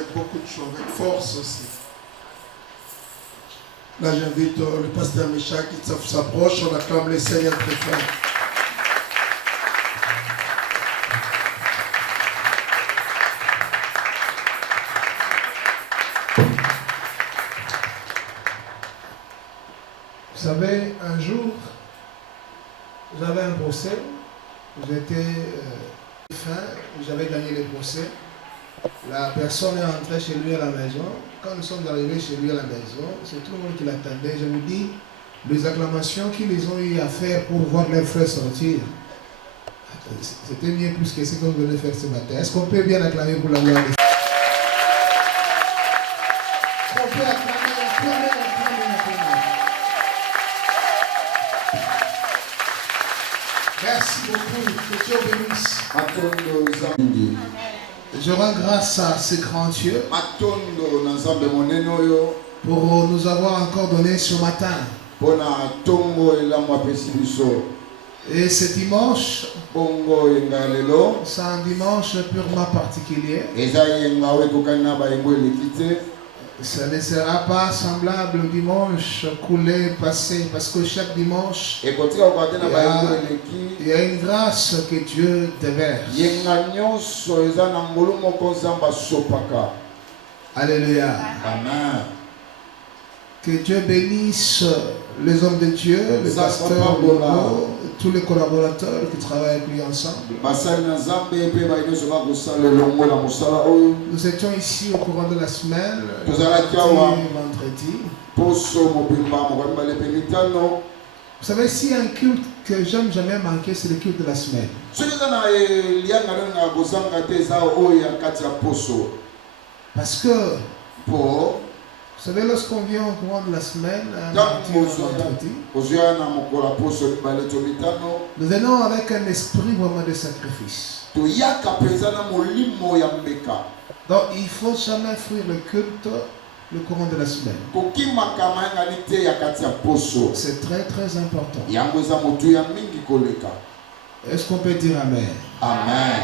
avec beaucoup de choses, avec force aussi. Là, j'invite le pasteur Micha qui s'approche. On acclame les Seigneurs très fort. Vous savez, un jour, j'avais un procès. J'étais j'avais gagné le procès. La personne est entrée chez lui à la maison. Quand nous sommes arrivés chez lui à la maison, c'est tout le monde qui l'attendait. Je vous dis, les acclamations qu'ils ont eu à faire pour voir leurs frères sortir, c'était mieux plus que ce qu'on venait faire ce matin. Est-ce qu'on peut bien acclamer pour la gloire de Dieu? On peut acclamer. Merci beaucoup, que Dieu bénisse. Je rends grâce à ce grand Dieu pour nous avoir encore donné ce matin. Et ce dimanche, c'est un dimanche purement particulier. Ça ne sera pas semblable au dimanche coulé, passé, parce que chaque dimanche, il y a une grâce que Dieu déverse. Alléluia. Amen. Que Dieu bénisse les hommes de Dieu, les pasteurs, tous les collaborateurs qui travaillent avec lui ensemble. Nous étions ici au courant de la semaine, vendredi. Vous savez, s'il y a un culte que j'aime jamais manquer, c'est le culte de la semaine. Parce que, vous savez, lorsqu'on vient au courant de la semaine, nous venons avec un esprit vraiment de sacrifice. Donc il ne faut jamais fuir le culte le courant de la semaine. C'est très très important. Est-ce qu'on peut dire Amen? Amen.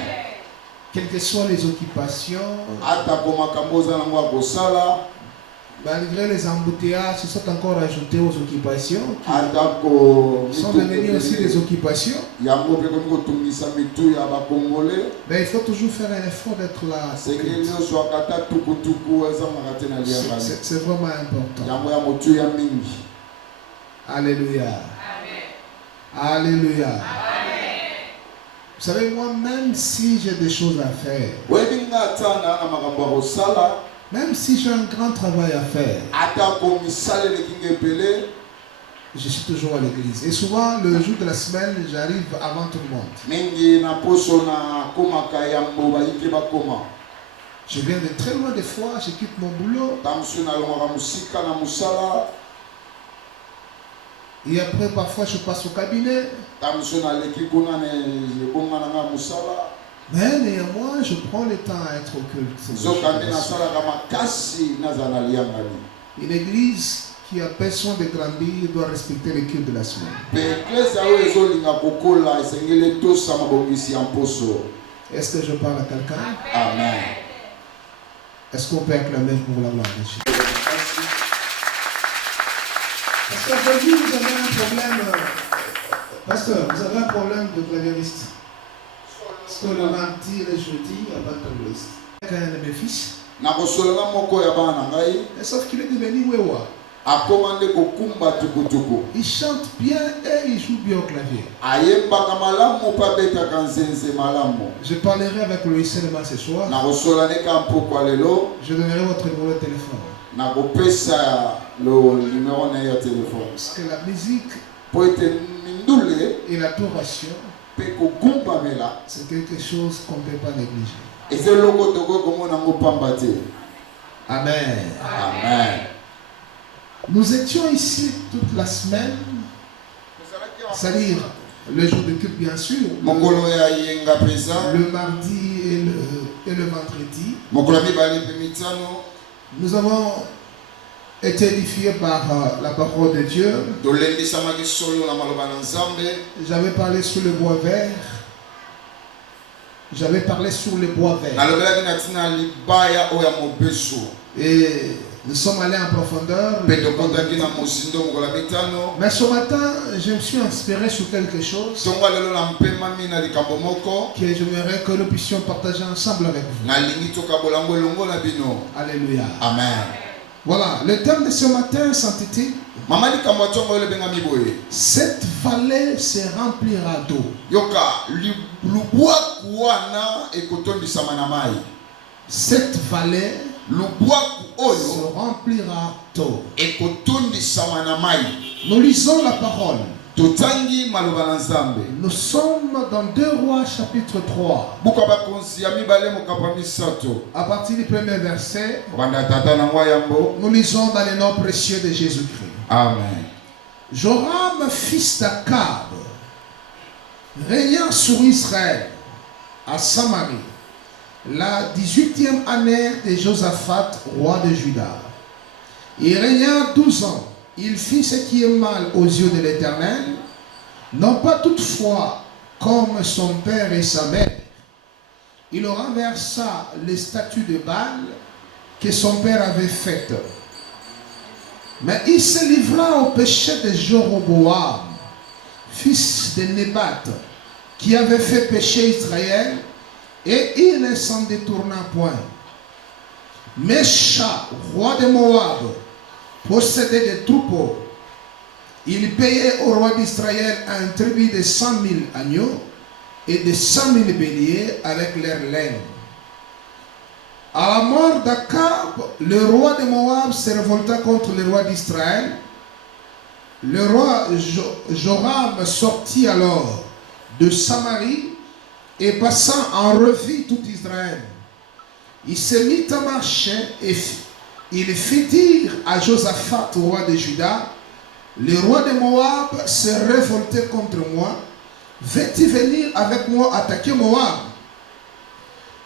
Quelles que soient les occupations, malgré les embouteillages, se sont encore ajoutés aux occupations, qui sont devenues aussi des occupations. Mais il faut toujours faire un effort d'être là. C'est vraiment important. Alléluia. Alléluia. Vous savez, moi, même si j'ai des choses à faire, même si j'ai un grand travail à faire, je suis toujours à l'église. Et souvent, le jour de la semaine, j'arrive avant tout le monde. Je viens de très loin des fois, je quitte mon boulot. Et après, parfois, je passe au cabinet. Mais néanmoins, je prends le temps à être au culte. Une église qui a besoin de grandir doit respecter le culte de la semaine. Est-ce que je parle à quelqu'un? Amen. Est-ce qu'on peut acclamer pour la gloire de Dieu? Parce qu'aujourd'hui, vous avez un problème. Pasteur, vous avez un problème de clavieriste. Parce que le mardi et le jeudi, il n'y a pas de clavieriste. Il y a un de mes fils. Sauf qu'il est devenu Wewa. Il chante bien et il joue bien au clavier. Je parlerai avec lui seulement ce soir. Je donnerai votre numéro de téléphone. Parce que la musique et l'adoration, c'est quelque chose qu'on ne peut pas négliger. Amen. Amen. Nous étions ici toute la semaine, c'est-à-dire le jour de culte bien sûr, le mardi et le vendredi. Nous avons été édifiés par la parole de Dieu. J'avais parlé sur le bois vert. j'avais parlé sur le bois vert. Et nous sommes allés en profondeur. Mais ce matin, je me suis inspiré sur quelque chose que j'aimerais que nous puissions partager ensemble avec vous. Alléluia. Amen. Voilà, le thème de ce matin s'intitule Cette vallée se remplira d'eau. Cette vallée se remplira d'eau. Nous lisons la parole. Nous sommes dans 2 Rois chapitre 3. À partir du premier verset, nous lisons dans le nom précieux de Jésus-Christ. Amen. Joram, fils d'Akab, régnant sur Israël, à Samarie, la 18e année de Josaphat, roi de Juda. Il régna 12 ans. Il fit ce qui est mal aux yeux de l'Éternel, non pas toutefois comme son père et sa mère. Il renversa les statues de Baal que son père avait faites. Mais il se livra au péché de Jéroboam, fils de Nébat, qui avait fait pécher Israël, et il ne s'en détourna point. Mesha, roi de Moab, possédait des troupeaux. Il payait au roi d'Israël un tribut de 100 000 agneaux et de 100 000 béliers avec leur laine. À la mort d'Akab, le roi de Moab se révolta contre le roi d'Israël. Le roi Joram sortit alors de Samarie et passant en revue tout Israël. Il se mit à marcher et il fit dire à Josaphat, roi de Juda, le roi de Moab s'est révolté contre moi. Veux-tu venir avec moi attaquer Moab?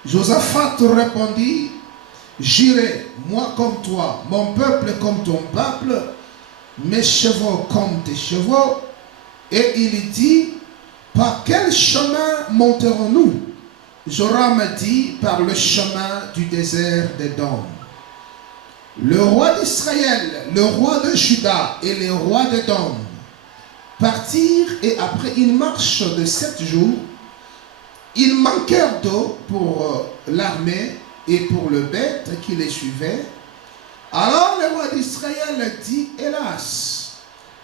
Josaphat répondit, j'irai, moi comme toi, mon peuple comme ton peuple, mes chevaux comme tes chevaux. Et il dit, par quel chemin monterons-nous? Joram dit, par le chemin du désert d'Édom. Le roi d'Israël, le roi de Juda et le roi d'Édom partirent, et après une marche de 7 jours, ils manquèrent d'eau pour l'armée et pour le bête qui les suivait. Alors le roi d'Israël dit, hélas,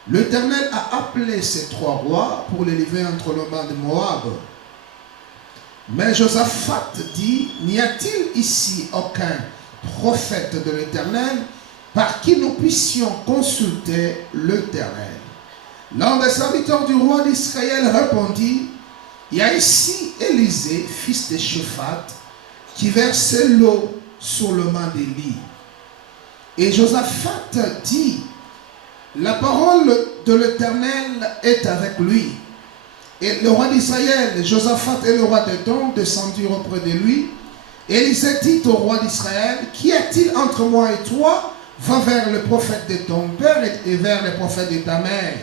l'Éternel a appelé ces 3 rois pour les livrer entre les mains de Moab. Mais Josaphat dit, n'y a-t-il ici aucun prophète de l'Éternel par qui nous puissions consulter l'Éternel? L'un des serviteurs du roi d'Israël répondit, il y a ici Élisée, fils de Shaphat, qui versait l'eau sur le main d'Élie. Et Josaphat dit, la parole de l'Éternel est avec lui. Et le roi d'Israël, Josaphat et le roi d'Édom descendirent auprès de lui. Élisée dit au roi d'Israël, qu'y a-t-il entre moi et toi? Va vers le prophète de ton père et vers le prophète de ta mère.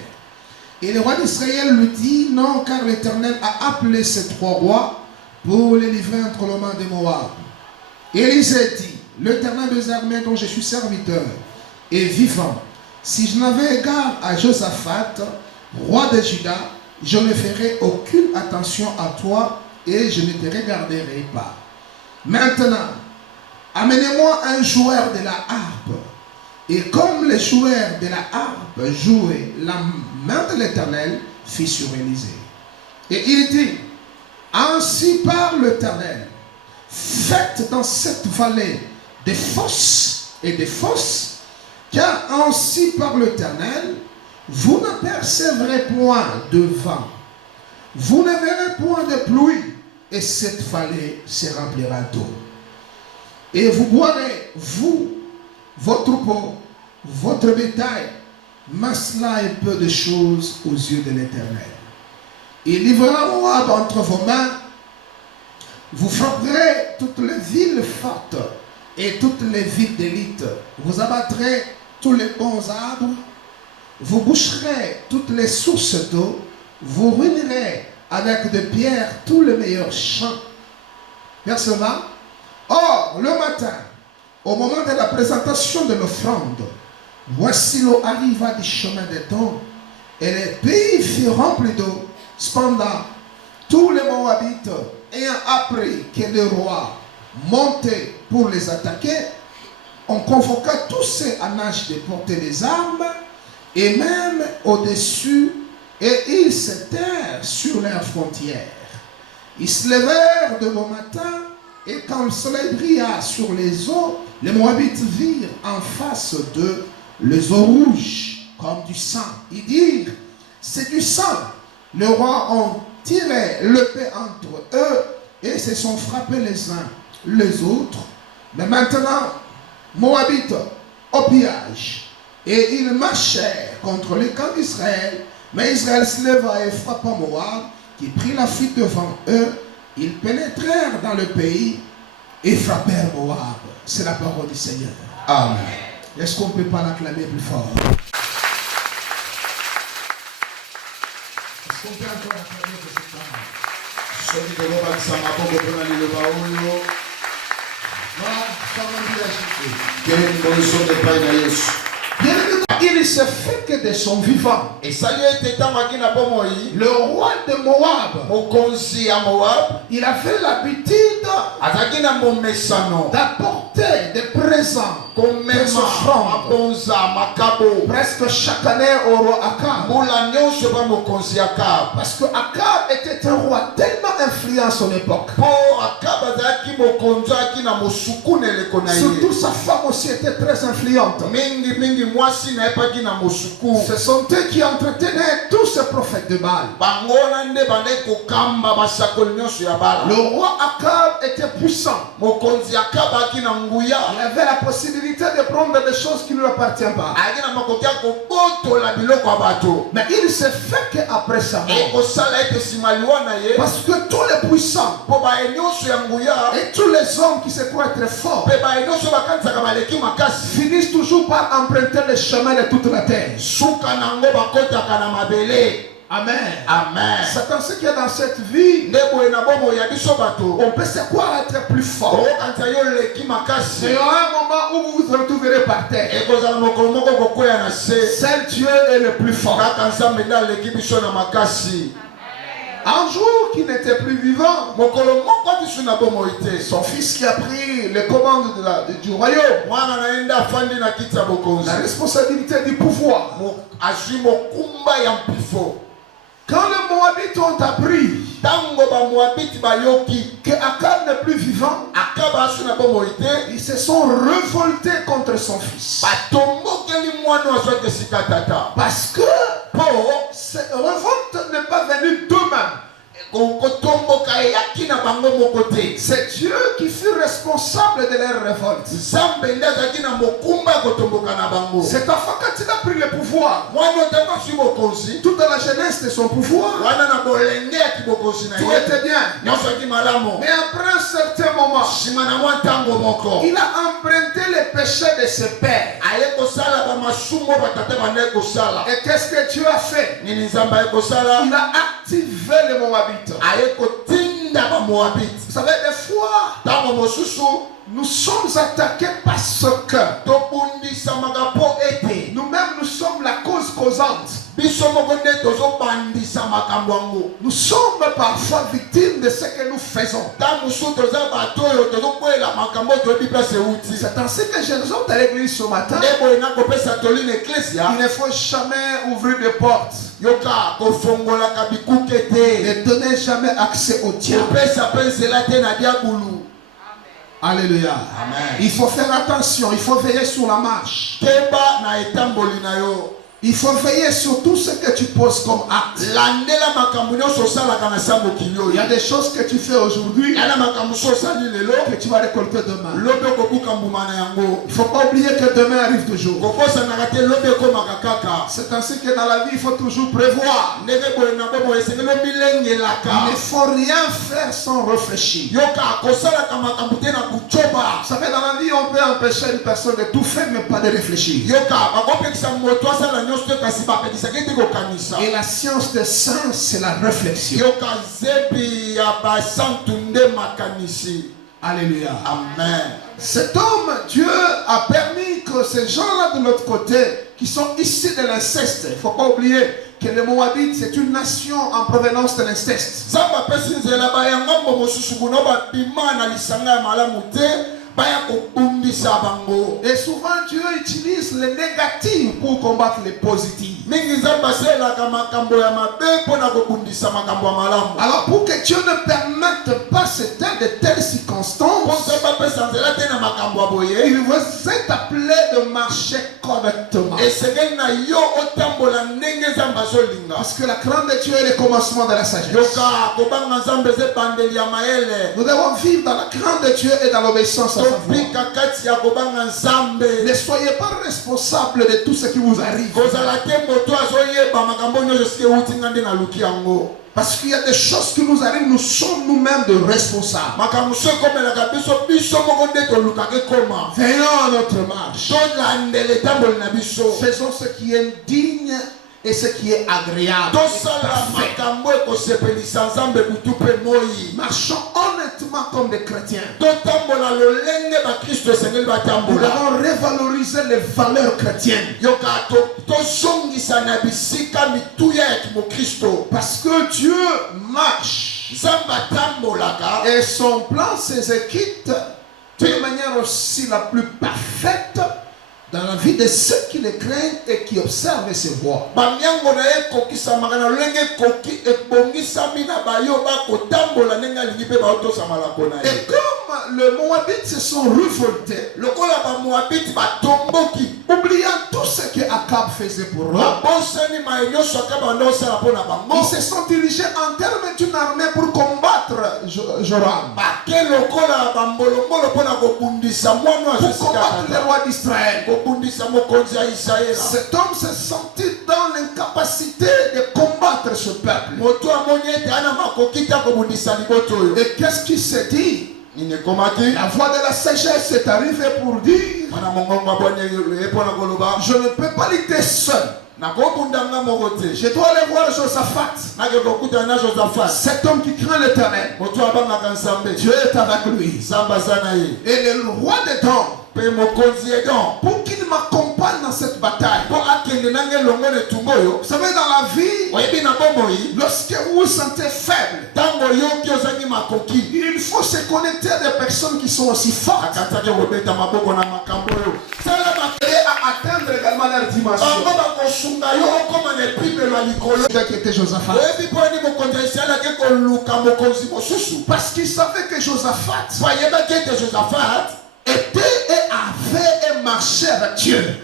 Et le roi d'Israël lui dit, non, car l'Éternel a appelé ces 3 rois pour les livrer entre les mains de Moab. Élisée dit, l'Éternel des armées dont je suis serviteur est vivant. Si je n'avais égard à Josaphat, roi de Juda, je ne ferai aucune attention à toi et je ne te regarderai pas. Maintenant, amenez-moi un joueur de la harpe. Et comme les joueurs de la harpe jouaient, la main de l'Éternel fut sur Élisée. Et il dit, ainsi parle l'Éternel, faites dans cette vallée des fosses et des fosses, car ainsi parle l'Éternel, vous n'apercevrez point de vent, vous ne verrez point de pluie, et cette vallée se remplira d'eau. Et vous boirez, vous, vos troupeaux, votre bétail, mais cela est peu de choses aux yeux de l'Éternel. Il livrera Moab entre vos mains, vous frapperez toutes les villes fortes et toutes les villes d'élite, vous abattrez tous les bons arbres, vous boucherez toutes les sources d'eau, vous ruinerez avec des pierres tous les meilleurs champs, Verset 20. Or, le matin, au moment de la présentation de l'offrande, voici l'eau arriva du chemin des temps, et les pays furent remplis d'eau. Cependant, tous les Moabites, ayant appris que le roi montait pour les attaquer, on convoqua tous ceux en âge de porter des armes, et même au-dessus, et ils se terrent sur leurs frontières. Ils se levèrent de bon matin, et quand le soleil brilla sur les eaux, les Moabites virent en face d'eux les eaux rouges, comme du sang. Ils dirent, c'est du sang. Les rois ont tiré l'épée entre eux, et se sont frappés les uns les autres. Mais maintenant, Moabites au pillage, et ils marchèrent contre les camps d'Israël. Mais Israël se leva et frappa Moab, qui prit la fuite devant eux. Ils pénétrèrent dans le pays et frappèrent Moab. C'est la parole du Seigneur. Amen. Est-ce qu'on ne peut pas l'acclamer plus fort? Est-ce qu'on peut encore acclamer de cette parole? Il se fait que de son vivant, le roi de Moab, il avait l'habitude d'apporter des présents, des offrandes, presque chaque année au roi Akab. Parce que Akab était un roi tellement influent à son époque. Surtout sa femme aussi était très influente. Ce sont eux qui entretenaient tous ces prophètes de Baal. Le roi Akab était puissant. Il avait la possibilité de prendre des choses qui ne lui appartiennent pas. Mais il se fait qu'après sa mort, parce que tous les puissants et tous les hommes qui se croient très forts finissent toujours par emprunter le chemin de toute la terre. Amen. Amen. Satan, ce qu'il y a dans cette vie, on peut se croire être plus fort. Mais il y aura un moment où vous vous retrouverez par terre. Seul Dieu est le plus fort. Un jour qui n'était plus vivant, son fils qui a pris les commandes du royaume, la responsabilité du pouvoir. Quand les Moabites ont appris que Akab n'est plus vivant, ils se sont révoltés contre son fils. Parce que cette révolte n'est pas venue d'eux-mêmes. C'est Dieu qui fut responsable de leur révolte. C'est enfant quand il a pris le pouvoir, toute la jeunesse de son pouvoir, tout était bien. Mais après un certain moment, il a emprunté les péchés de ses pères. Et qu'est-ce que Dieu a fait? Il a activé les Moabites. Vous savez, des fois, nous sommes attaqués parce que nous-mêmes nous sommes la cause causante. Nous sommes parfois victimes de ce que nous faisons. C'est ainsi que j'exhorte à l'église ce matin. Il ne faut jamais ouvrir des portes. Ne donnez jamais accès au diable. Alléluia. Amen. Il faut faire attention, il faut veiller sur la marche. Il faut veiller sur tout ce que tu poses comme acte. Il y a des choses que tu fais aujourd'hui que tu vas récolter demain. Il ne faut pas oublier que demain arrive toujours. C'est ainsi que dans la vie, il faut toujours prévoir. Il ne faut rien faire sans réfléchir. Vous savez, dans la vie, on peut empêcher une personne de tout faire, mais pas de réfléchir. Et la science des sens, c'est la réflexion. Alléluia. Amen. Cet homme, Dieu a permis que ces gens-là de l'autre côté, qui sont issus de l'inceste, il ne faut pas oublier que les Moabites, c'est une nation en provenance de l'inceste. Et souvent Dieu utilise les négatifs pour combattre les positifs. Alors pour que Dieu ne permette pas de telles circonstances, il vous est appelé de marcher correctement. Parce que la crainte de Dieu est le commencement de la sagesse. Nous devons vivre dans la crainte de Dieu et dans l'obéissance à sa voix. Ne soyez pas responsable de tout ce qui vous arrive. Parce qu'il y a des choses qui nous arrivent, nous sommes nous-mêmes de responsables. Veillons à notre marche. Faisons ce qui est digne et ce qui est agréable. Marchons honnêtement comme des chrétiens. Nous devons revaloriser les valeurs chrétiennes. Parce que Dieu marche et son plan s'exécute d'une manière aussi la plus parfaite dans la vie de ceux qui le craignent et qui observent ses voies. Et comme les Moabites se sont révoltés, oubliant tout ce que Akab faisait pour eux, ils se sont dirigés en termes d'une armée pour combattre Joram, pour combattre les rois d'Israël. Cet homme s'est senti dans l'incapacité de combattre ce peuple. Et qu'est-ce qu'il s'est dit? La voix de la sagesse est arrivée pour dire: je ne peux pas lutter seul. Je dois aller voir Josaphat. Cet homme qui craint l'Éternel, Dieu est avec lui. Et le roi des dons, pour qu'il m'accompagne dans cette bataille. Vous savez, dans la vie, lorsque vous vous sentez faible, il faut se connecter à des personnes qui sont aussi fortes et à atteindre également leur dimension. Qui était Josaphat. Parce qu'il savait que Josaphat était et avait et marchait avec Dieu.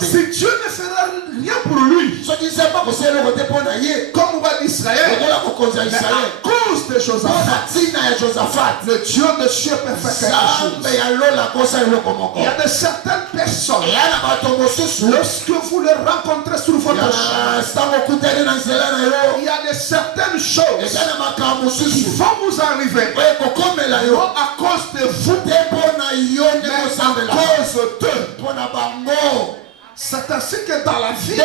Si Dieu ne fera rien pour lui, comme on va d'Israël, mais à cause de Josaphat, le Dieu de cieux peut faire quelque chose. Il y a de certaines personnes, lorsque vous les rencontrez sur votre chemin, il y a de certaines choses qui vont vous arriver, non à cause de vous, mais à cause d'eux. C'est ainsi que dans la vie,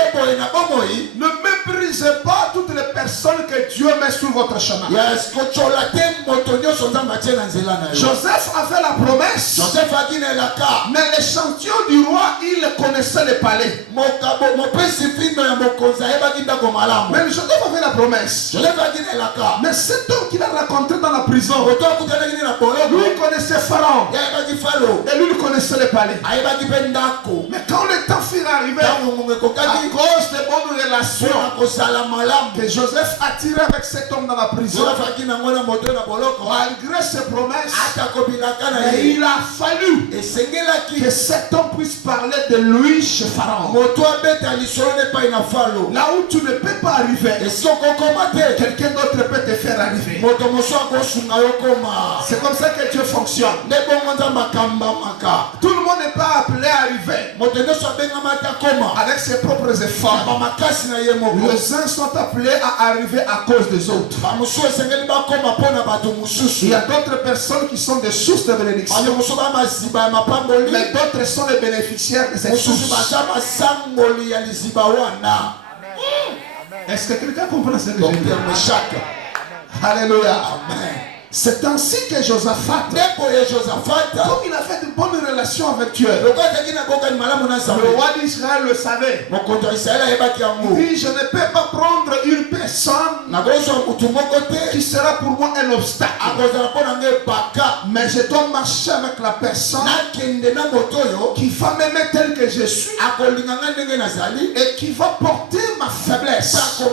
ne méprisez pas toutes les personnes que Dieu met sur votre chemin. Joseph avait la promesse, mais l'échantillon du roi, il connaissait le palais. Mais Joseph avait la promesse. Mais cet homme qu'il a rencontré dans la prison, lui il connaissait Pharaon, et lui il connaissait le palais. Mais quand le temps fut arrivé, à cause des bonnes relations que Joseph a tiré avec cet homme dans la prison, malgré ses promesses, il a fallu que cet homme puisse parler de lui chez Pharaon. Là où tu ne peux pas arriver, quelqu'un d'autre peut te faire arriver. C'est comme ça que Dieu fonctionne. Tout le monde n'est pas pas appelé à arriver avec ses propres efforts. Les uns sont appelés à arriver à cause des autres. Il y a d'autres personnes qui sont des sources de bénédiction. Mais d'autres sont les bénéficiaires de cette source. Est-ce que quelqu'un comprend ce que je dis? Alléluia. Amen. C'est ainsi que Josaphat, comme il a fait de bonnes relations avec Dieu, le roi d'Israël le savait. Il dit, je ne peux pas prendre une personne qui sera pour moi un obstacle, mais je dois marcher avec la personne qui va m'aimer tel que je suis et qui va porter ma faiblesse, qui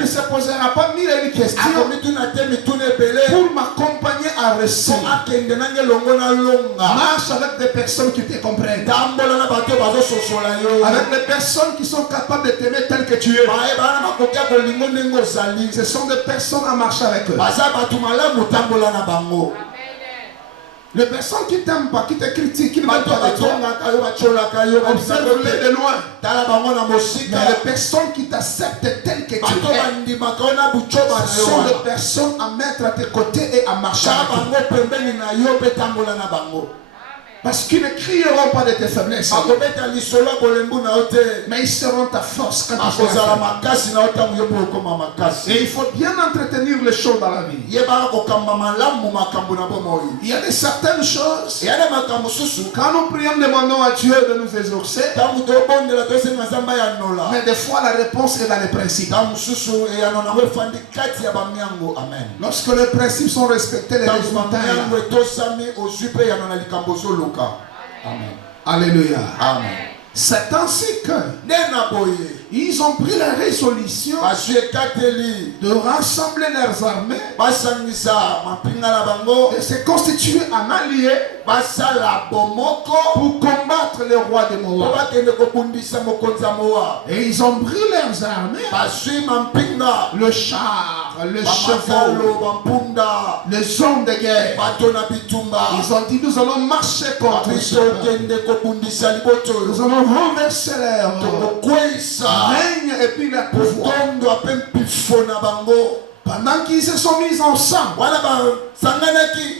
ne se posera pas mille et une questions pour m'accompagner à réussir. Marche avec des personnes qui te comprennent, avec des personnes qui sont capables de t'aimer tel que tu es. Ce sont des personnes à marcher avec eux. Les personnes qui t'aiment pas, qui te critiquent, qui ne veulent pas de toi, observe-les de loin. Mais les personnes qui t'acceptent tel que tu es, ce sont des personnes à mettre à tes côtés et à marcher avec toi. Parce qu'ils ne crieront pas de tes faiblesses, mais ils seront ta force quand tu seras faible. Et il faut bien entretenir les choses dans la vie. Il y a de certaines choses, quand nous prions, demandons à Dieu de nous exaucer, mais des fois la réponse est dans les principes. Lorsque les principes sont respectés, les résultats. Amen. Alléluia. Amen. C'est ainsi que ils ont pris la résolution de rassembler leurs armées, de se constituer en allié pour combattre le roi de Moab. Et ils ont pris leurs armées, le char, le chevaux, les hommes de guerre. Ils ont dit, nous allons marcher contre eux. Nous allons renverser leur règne et puis leur pouvoir. Pendant qu'ils se sont mis ensemble,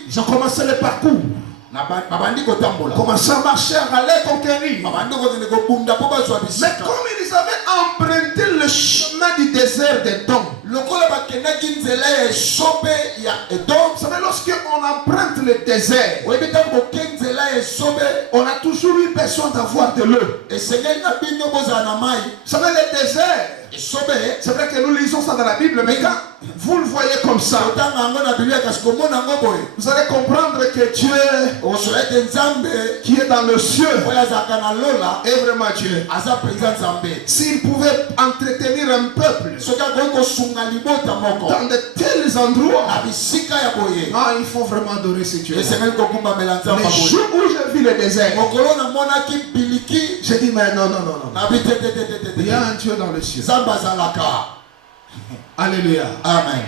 ils ont commencé le parcours. Commencé à marcher, à aller conquérir. Mais comme ils avaient emprunté le chemin du désert d'Édom, vous savez, lorsqu'on emprunte le désert, on a toujours eu besoin d'avoir de l'eau. Vous savez, le désert, c'est vrai que nous lisons ça dans la Bible, mais quand vous le voyez comme ça, vous allez comprendre que Dieu qui est dans le ciel est vraiment Dieu. S'il pouvait entretenir un peuple dans de tels endroits, il faut vraiment adorer ce Dieu. Les jours où j'ai vu le désert, j'ai dit mais non. Il y a un Dieu dans le ciel. Alléluia. Amen.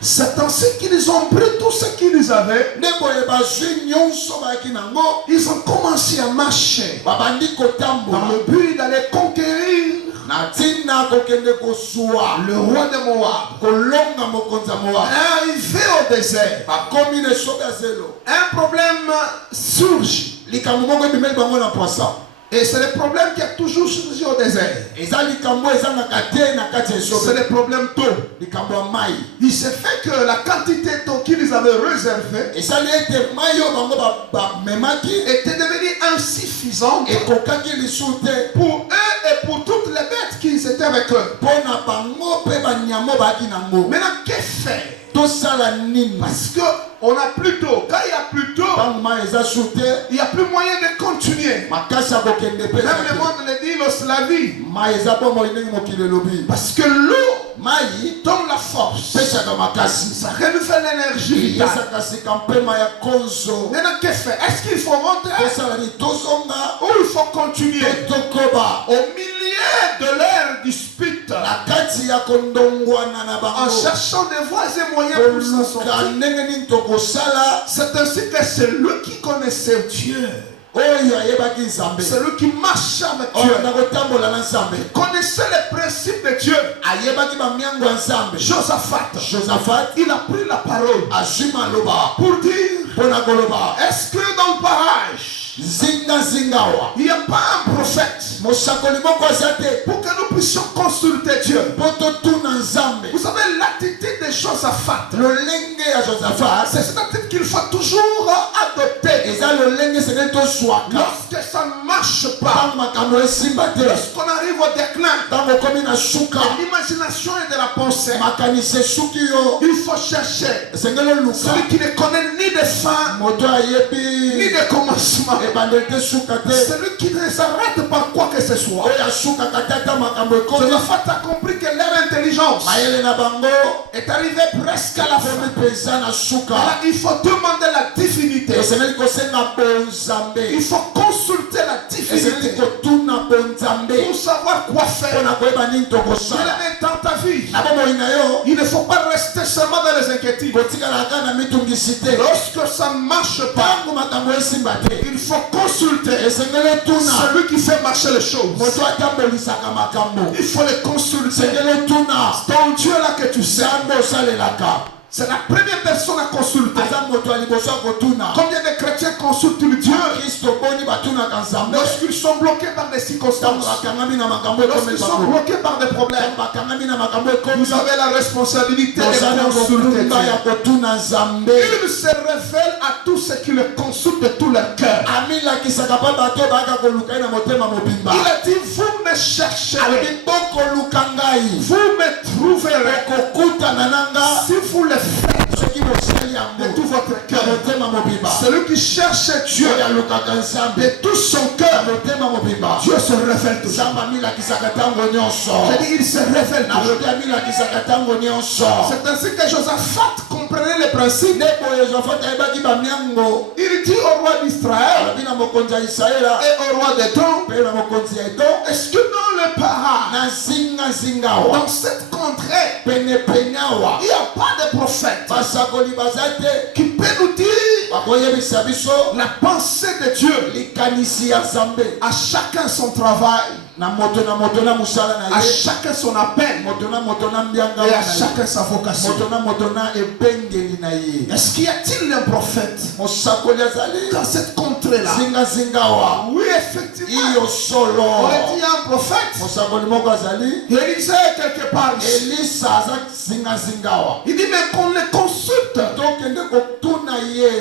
C'est ainsi qu'ils ont pris tout ce qu'ils avaient. Ils ont commencé à marcher dans le but d'aller conquérir le roi de Moab. Arrivé au désert, un problème surgit. Et c'est le problème qui a toujours surgi au désert. C'est le problème d'eau. Il s'est fait que la quantité d'eau qu'ils avaient réservée était devenue insuffisante pour eux et pour toutes les bêtes qui étaient avec eux. Maintenant, qu'est-ce que fait? Parce qu'on a plus d'eau. Quand il n'y a plus d'eau, il n'y a plus moyen de continuer. Même le monde le dit, l'oslavie. Parce que l'eau donne la force. Ça renouvelle l'énergie. Maintenant, qu'est-ce qu'il fait? Est-ce qu'il faut rentrer ou il faut continuer? Au milieu de leur dispute, en cherchant des voies et moyens pour s'en sortir, c'est ainsi que celui qui connaissait Dieu celui qui marche avec Dieu, connaissait les principes de Dieu. Josaphat, il a pris la parole pour dire, est-ce que dans le barrage il n'y a pas un prophète pour que nous puissions consulter Dieu? Vous savez, l'attitude de Josaphat, c'est cette attitude qu'il faut toujours adopter. Lorsque ça ne marche pas, lorsqu'on arrive au déclin de l'imagination et de la pensée, il faut chercher celui qui ne connaît ni de fin ni de commencement, celui qui ne s'arrête par quoi que ce soit. Josaphat a compris que leur intelligence est arrivée presque à la fin. Alors, il faut demander la divinité. Il faut consulter la divinité pour savoir quoi faire. Dans ta vie, il ne faut pas rester seulement dans les inquiétudes. Lorsque ça ne marche pas, il faut consulter celui qui fait marcher les choses. Il faut les consulter. Ton Dieu là que tu sais, c'est la première personne à consulter. Combien de chrétiens consultent le Dieu lorsqu'ils sont bloqués par des circonstances, lorsqu'ils sont bloqués par des problèmes? Vous avez la responsabilité de consulter Dieu. Il se révèle à tous ceux qui le consultent de tout leur cœur. Il a dit, vous me chercherez, vous me trouverez si vous le faites de tout votre cœur. Celui qui cherche Dieu de tout son cœur, Dieu se révèle toujours. Je dis, il se révèle toujours. C'est ainsi que Josaphat comprenait les principes. Il dit au roi d'Israël et au roi d'Édom, est-ce que dans le parage, dans cette contrée, il n'y a pas de prophète qui peut nous dire la pensée de Dieu? À chacun son travail, à chacun son appel, et à chacun sa vocation. Est-ce qu'il y a-t-il un prophète dans cette contrée-là? Oui, effectivement. On a dit un prophète. Élisée est quelque part. Il dit, mais qu'on le consulte.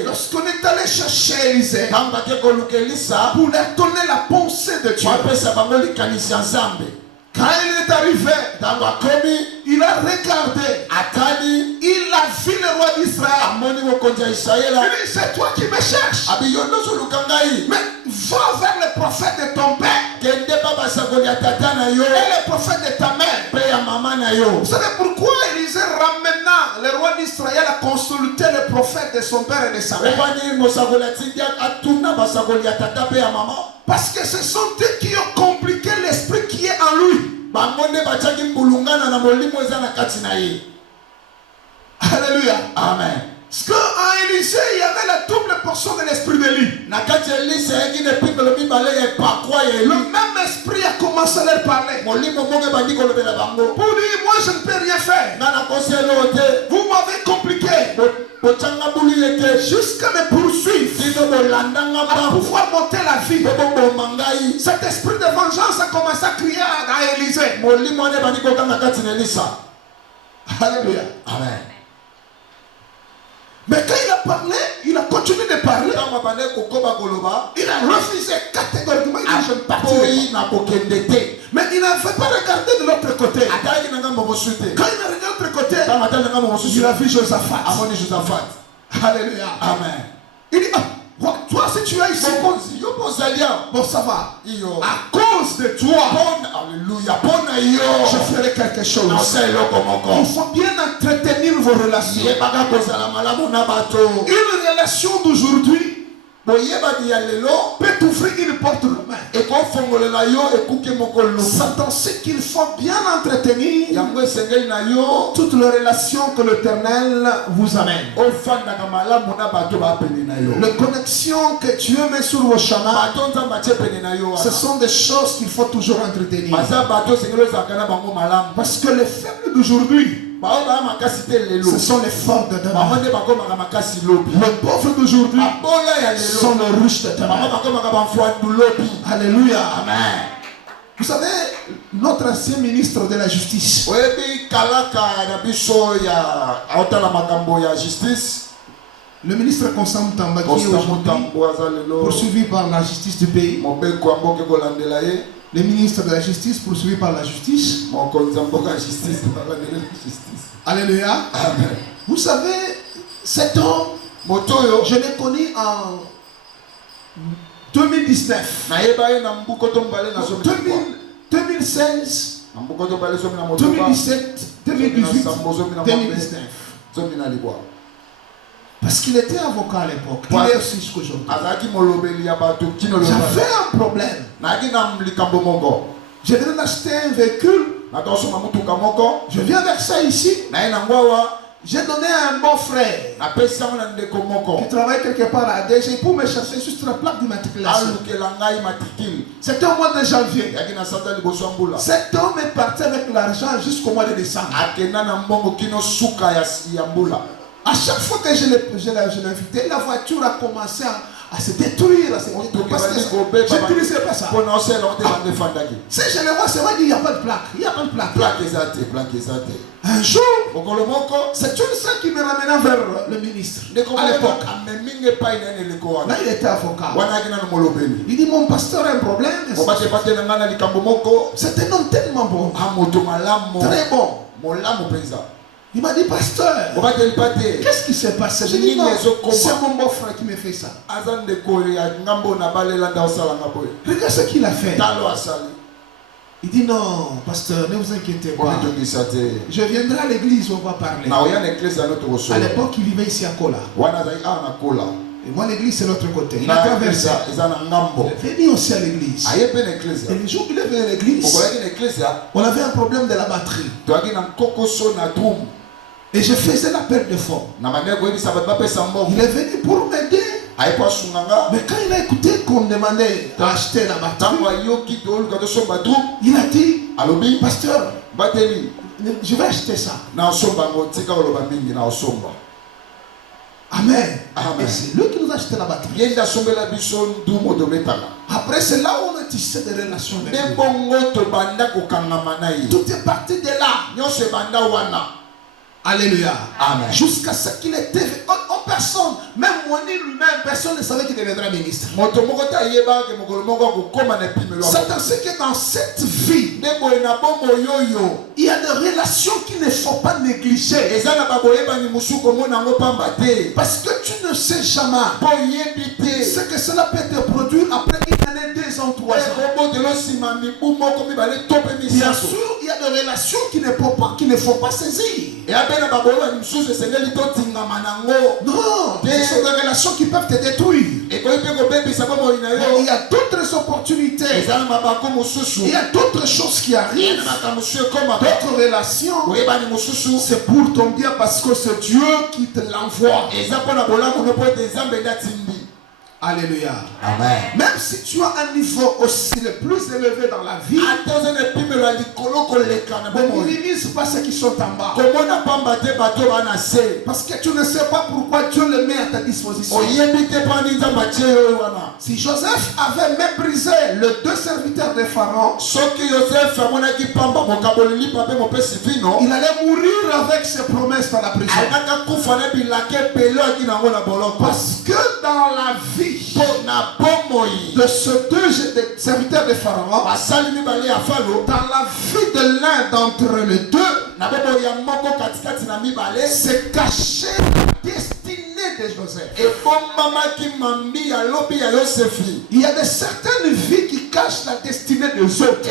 Lorsqu'on est allé chercher Élisée pour leur donner la pensée de Dieu, quand il est arrivé, il a regardé, il a vu le roi d'Israël. Il dit, c'est toi qui me cherches. Mais va vers le prophète de ton père et le prophète de ta mère. Vous savez pourquoi Élisée ramena le roi d'Israël à consulter le prophète de son père et de sa mère? Parce que ce sont eux qui ont compliqué l'esprit qui est en lui. Alléluia. Amen. Parce qu'en Élisée, il y avait la double portion de l'esprit d'Élie. Le même esprit a commencé à leur parler pour dire, moi je ne peux rien faire. Vous m'avez compliqué jusqu'à me poursuivre, à pouvoir monter la vie. Cet esprit de vengeance a commencé à crier à Élisée. Alléluia. Amen. Mais quand il a parlé, il a continué de parler. Il a refusé catégoriquement. Il a dit, je ne partirai pas. Mais il n'avait pas regardé de l'autre côté. Quand il a regardé de l'autre côté, il a vu Josaphat. Alléluia. Amen. Il dit, toi si tu es ici, bon ça va. À cause de toi, je ferai quelque chose. Il faut bien entretenir vos relations. Une relation d'aujourd'hui peut t'ouvrir une porte romaine. Satan sait qu'il faut bien entretenir toutes les relations que l'Éternel vous amène. Les connexions que Dieu met sur vos chemins, ce sont des choses qu'il faut toujours entretenir. Parce que les faibles d'aujourd'hui, ce sont les forts de demain. Les pauvres d'aujourd'hui sont les riches de demain. Alléluia. Amen. Vous savez, notre ancien ministre de la Justice, le ministre Constant Mutamba, qui est aujourd'hui poursuivi par la justice du pays, le ministre de la Justice poursuivi par la justice. Alléluia. Amen. Vous savez, cet homme, je l'ai connu en 2019, 2016, 2017, 2018, 2019. Parce qu'il était avocat à l'époque. Il est aussi jusqu'aujourd'hui. J'avais un problème. Je venais d'acheter un véhicule. Je viens verser ici. J'ai donné à un bon frère qui travaille quelque part à ADG pour me chercher juste la plaque d'immatriculation. C'était au mois de janvier. Cet homme est parti avec l'argent jusqu'au mois de décembre. À chaque fois que je l'ai invité, la voiture a commencé à se détruire. Parce que je n'utilisais pas ça. Si je le vois, c'est vrai qu'il n'y a pas de plaque. Il n'y a pas de plaque. Un jour, c'est une soeur qui me ramena vers le ministre. À l'époque. Là, il était avocat. Il dit, mon pasteur a un problème. C'est un homme tellement bon. Très bon. Il m'a dit, pasteur, qu'est-ce qui s'est passé? J'ai dit, non, c'est mon beau-frère qui me fait ça. Regarde ce qu'il a fait. Il dit, non, pasteur, ne vous inquiétez pas. Je viendrai à l'église, on va parler. À l'époque, il vivait ici à Kola. Et moi, l'église, c'est l'autre côté. Il a traversé. Il est venu aussi à l'église. Et le jour qu'il est venu à l'église, on avait un problème de la batterie. Et je faisais l'appel de fond. Il est venu pour m'aider. Mais quand il a écouté qu'on demandait d'acheter la batterie, il a dit, pasteur, je vais acheter ça. Amen. Et c'est lui qui nous a acheté la batterie. Après, c'est là où on a tissé des relations avec lui. Tout est parti de là. Alléluia. Amen. Jusqu'à ce qu'il était en personne, même Mouni lui-même, personne ne savait qu'il deviendrait ministre. Satan sait que dans cette vie, il y a des relations qu'il ne faut pas négliger. Parce que tu ne sais jamais ce que cela peut te produire après une année, 2 ans, 3 ans. Bien sûr, il y a des relations qu'il ne faut pas saisir. Non, ce sont des relations qui peuvent te détruire. Mais il y a d'autres opportunités. Il y a d'autres choses qui arrivent. D'autres relations. C'est pour ton bien parce que c'est Dieu qui te l'envoie. Alléluia. Amen. Même si tu as un niveau aussi le plus élevé dans la vie, ne minimise pas ceux qui sont en bas. Parce que tu ne sais pas pourquoi Dieu le met à ta disposition. Si Joseph avait méprisé les 2 serviteurs de Pharaon, il allait mourir avec ses promesses dans la prison. Parce que dans la vie de ces 2 serviteurs de Pharaon, dans la vie de l'un d'entre les 2, c'est caché la destinée de Joseph. Il y a de certaines vies qui cachent la destinée des autres.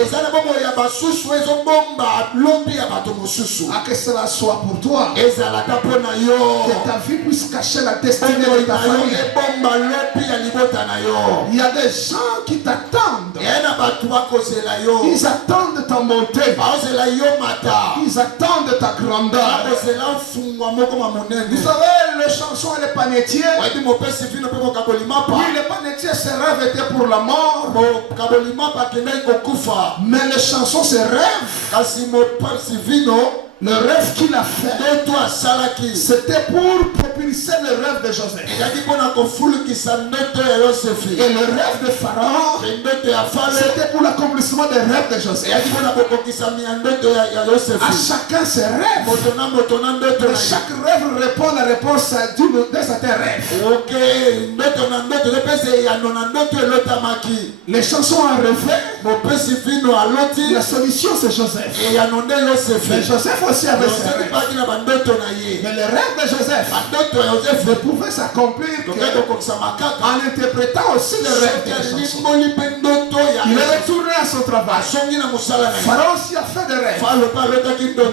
Que cela soit pour toi, que ta vie puisse cacher la destinée de ta famille. Il y a des gens qui t'attendent. Ils attendent ta montée. Ils attendent ta grandeur. Vous savez, le chanson et le panetier. Oui, le panetier, ses rêves étaient pour la mort. Mais le chanson, ses rêves. Le rêve qu'il a fait, c'était pour propulser le rêve de Joseph. Et le rêve de Pharaon, c'était pour l'accomplissement des rêves de Joseph. À chacun ses rêves. Et chaque rêve répond à la réponse d'une de certains rêves. Les chansons ont rêvé. La solution, c'est Joseph. Mais Joseph aussi avait ses rêves. Mais le rêve de Joseph ne pouvait s'accomplir en interprétant aussi le rêve de la chanson. Il est retourné à son travail. Pharaon aussi a fait des rêves.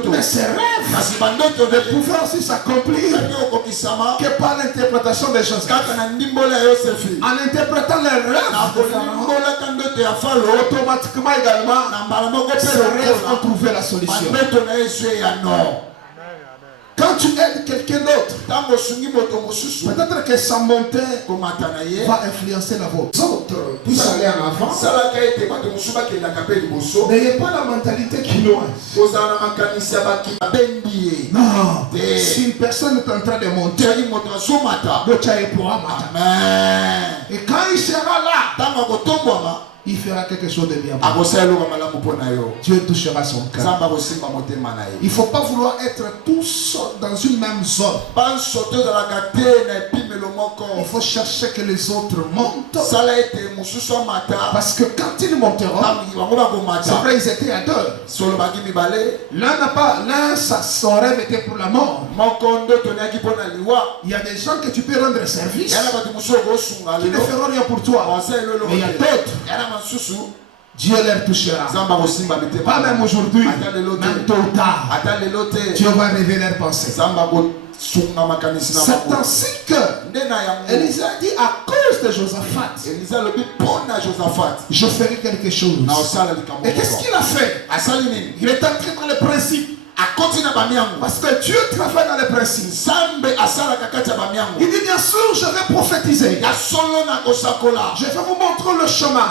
Mais ses rêves ne pouvaient aussi s'accomplir que par l'interprétation de Joseph. En interprétant les rêves de Pharaon, automatiquement également, ses rêves ont trouvé la solution. Quand tu aides quelqu'un d'autre, peut-être que sa montée va influencer la vôtre. Les autres, tous aller en avant. N'ayez pas la mentalité quinoise. Non. Si une personne est en train de monter, et quand il sera là, il fera quelque chose de bien. Dieu touchera son cœur. Il ne faut pas vouloir être tous dans une même zone. Il faut chercher que les autres montent. Parce que quand ils monteront, c'est vrai, ils étaient à deux. L'un, son rêve était pour la mort. Il y a des gens que tu peux rendre service qui ne feront rien pour toi. Mais il y a d'autres. Dieu les touchera. Pas même aujourd'hui, même tôt ou tard. Dieu va révéler leurs pensées. C'est ainsi que Élisée a dit à cause de Josaphat, je ferai quelque chose. Et qu'est-ce qu'il a fait? Il est entré dans le principe. Parce que Dieu travaille dans les principes. Il dit bien sûr, je vais prophétiser. Je vais vous montrer le chemin.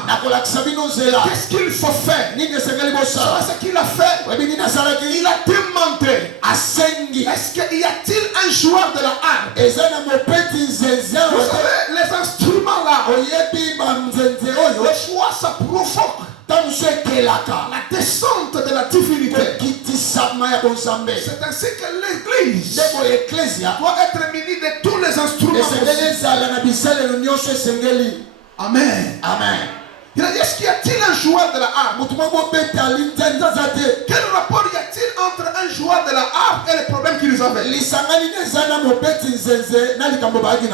Qu'est-ce qu'il faut faire? Ce qu'il a fait. Il a demandé. Est-ce qu'il y a-t-il un joueur de la harpe? Vous savez, les instruments là, le choix, ça provoque la descente de la divinité. C'est ainsi que l'église doit être munie de tous les instruments. Amen. Amen. Il a dit, est-ce qu'il y a-t-il un joueur de la harpe? Quel rapport y a-t-il entre un joueur de la harpe et les problèmes qu'ils avaient?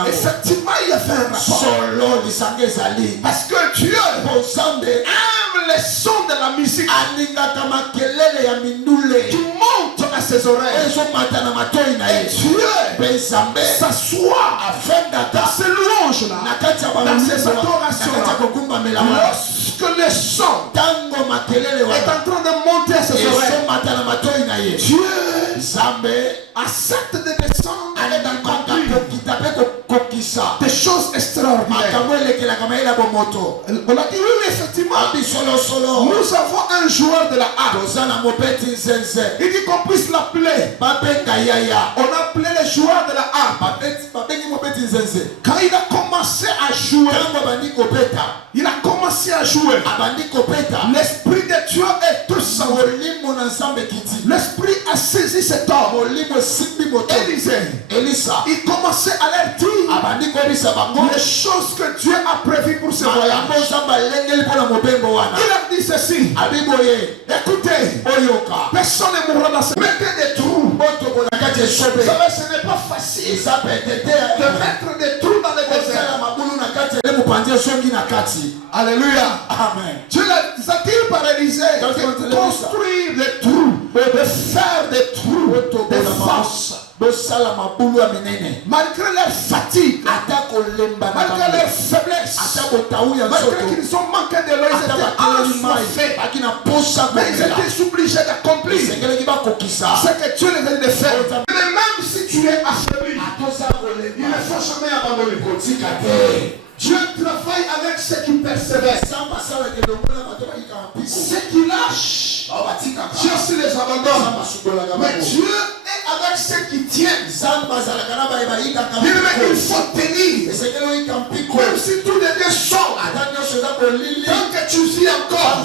Effectivement, il y avait un rapport. Parce que Dieu aime les sons de la musique qui montent à ses oreilles. Et Dieu s'assoit dans ces louanges-là, dans ces adorations-là. Lorsque le son est en train de monter à ses oreilles, Dieu accepte de descendre et d'accomplir des choses extraordinaires. On a dit oui, effectivement, nous avons un joueur de la harpe. Il dit qu'on puisse l'appeler. On a appelé le joueur de la harpe. Quand il a commencé à jouer, l'esprit de Dieu est tout savant. L'esprit a saisi cet homme. Élisée, il commençait à leur dire les choses que Dieu a prévues pour ce voyage. Il a dit ceci: écoutez, personne ne mourra dans ce. Mettez des trous. Vous savez, ce n'est pas facile de mettre des trous dans les déserts. Alléluia. Amen. Dieu les a-t-il par Élisée de construire des trous, de faire des trous, des fosses malgré leur fatigue, malgré leur faiblesse, malgré qu'ils ont manqué de l'eau, ils étaient assoiffés, mais ils étaient obligés d'accomplir ce que Dieu les a dit de faire. Mais même si tu es affaibli, il ne faut jamais abandonner. Dieu travaille avec ceux qui persévèrent. Ceux qui lâchent, Dieu aussi les abandonne. Mais Dieu est avec ceux qui tiennent. Il faut tenir. Même si tout devient sombre, tant que tu vis encore,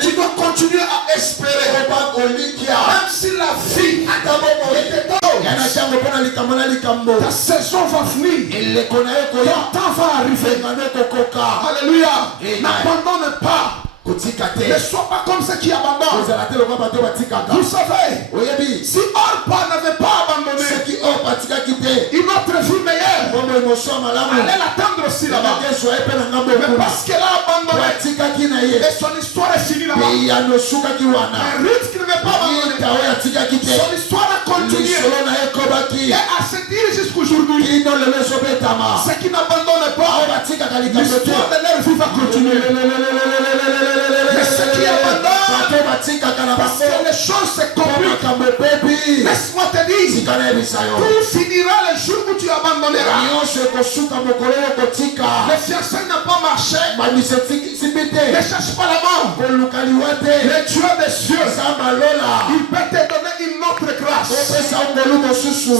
tu dois continuer à espérer. Même si la vie était ta saison va venir. Ton temps va arriver. Alléluia. N'abandonne pas. Ne sois pas comme ceux qui abandonnent. Vous savez, si Orpa n'avait pas abandonné une autre vie meilleure, allait l'attendre aussi là-bas. Mais parce qu'elle a abandonné, et son histoire est finie là-bas. Mais Ruth qui ne veut pas abandonner, son histoire a continué. Et à se dire jusqu'aujourd'hui, ceux qui n'abandonnent pas, l'histoire de leur vie va continuer. Mais ceux qui abandonnent, parce que les choses se compliquent, laisse-moi te dire, tout finira le jour où tu abandonneras. Le fiançailles n'a pas marché. Ne cherche pas la mort. Le Dieu des cieux, il peut te donner une autre grâce.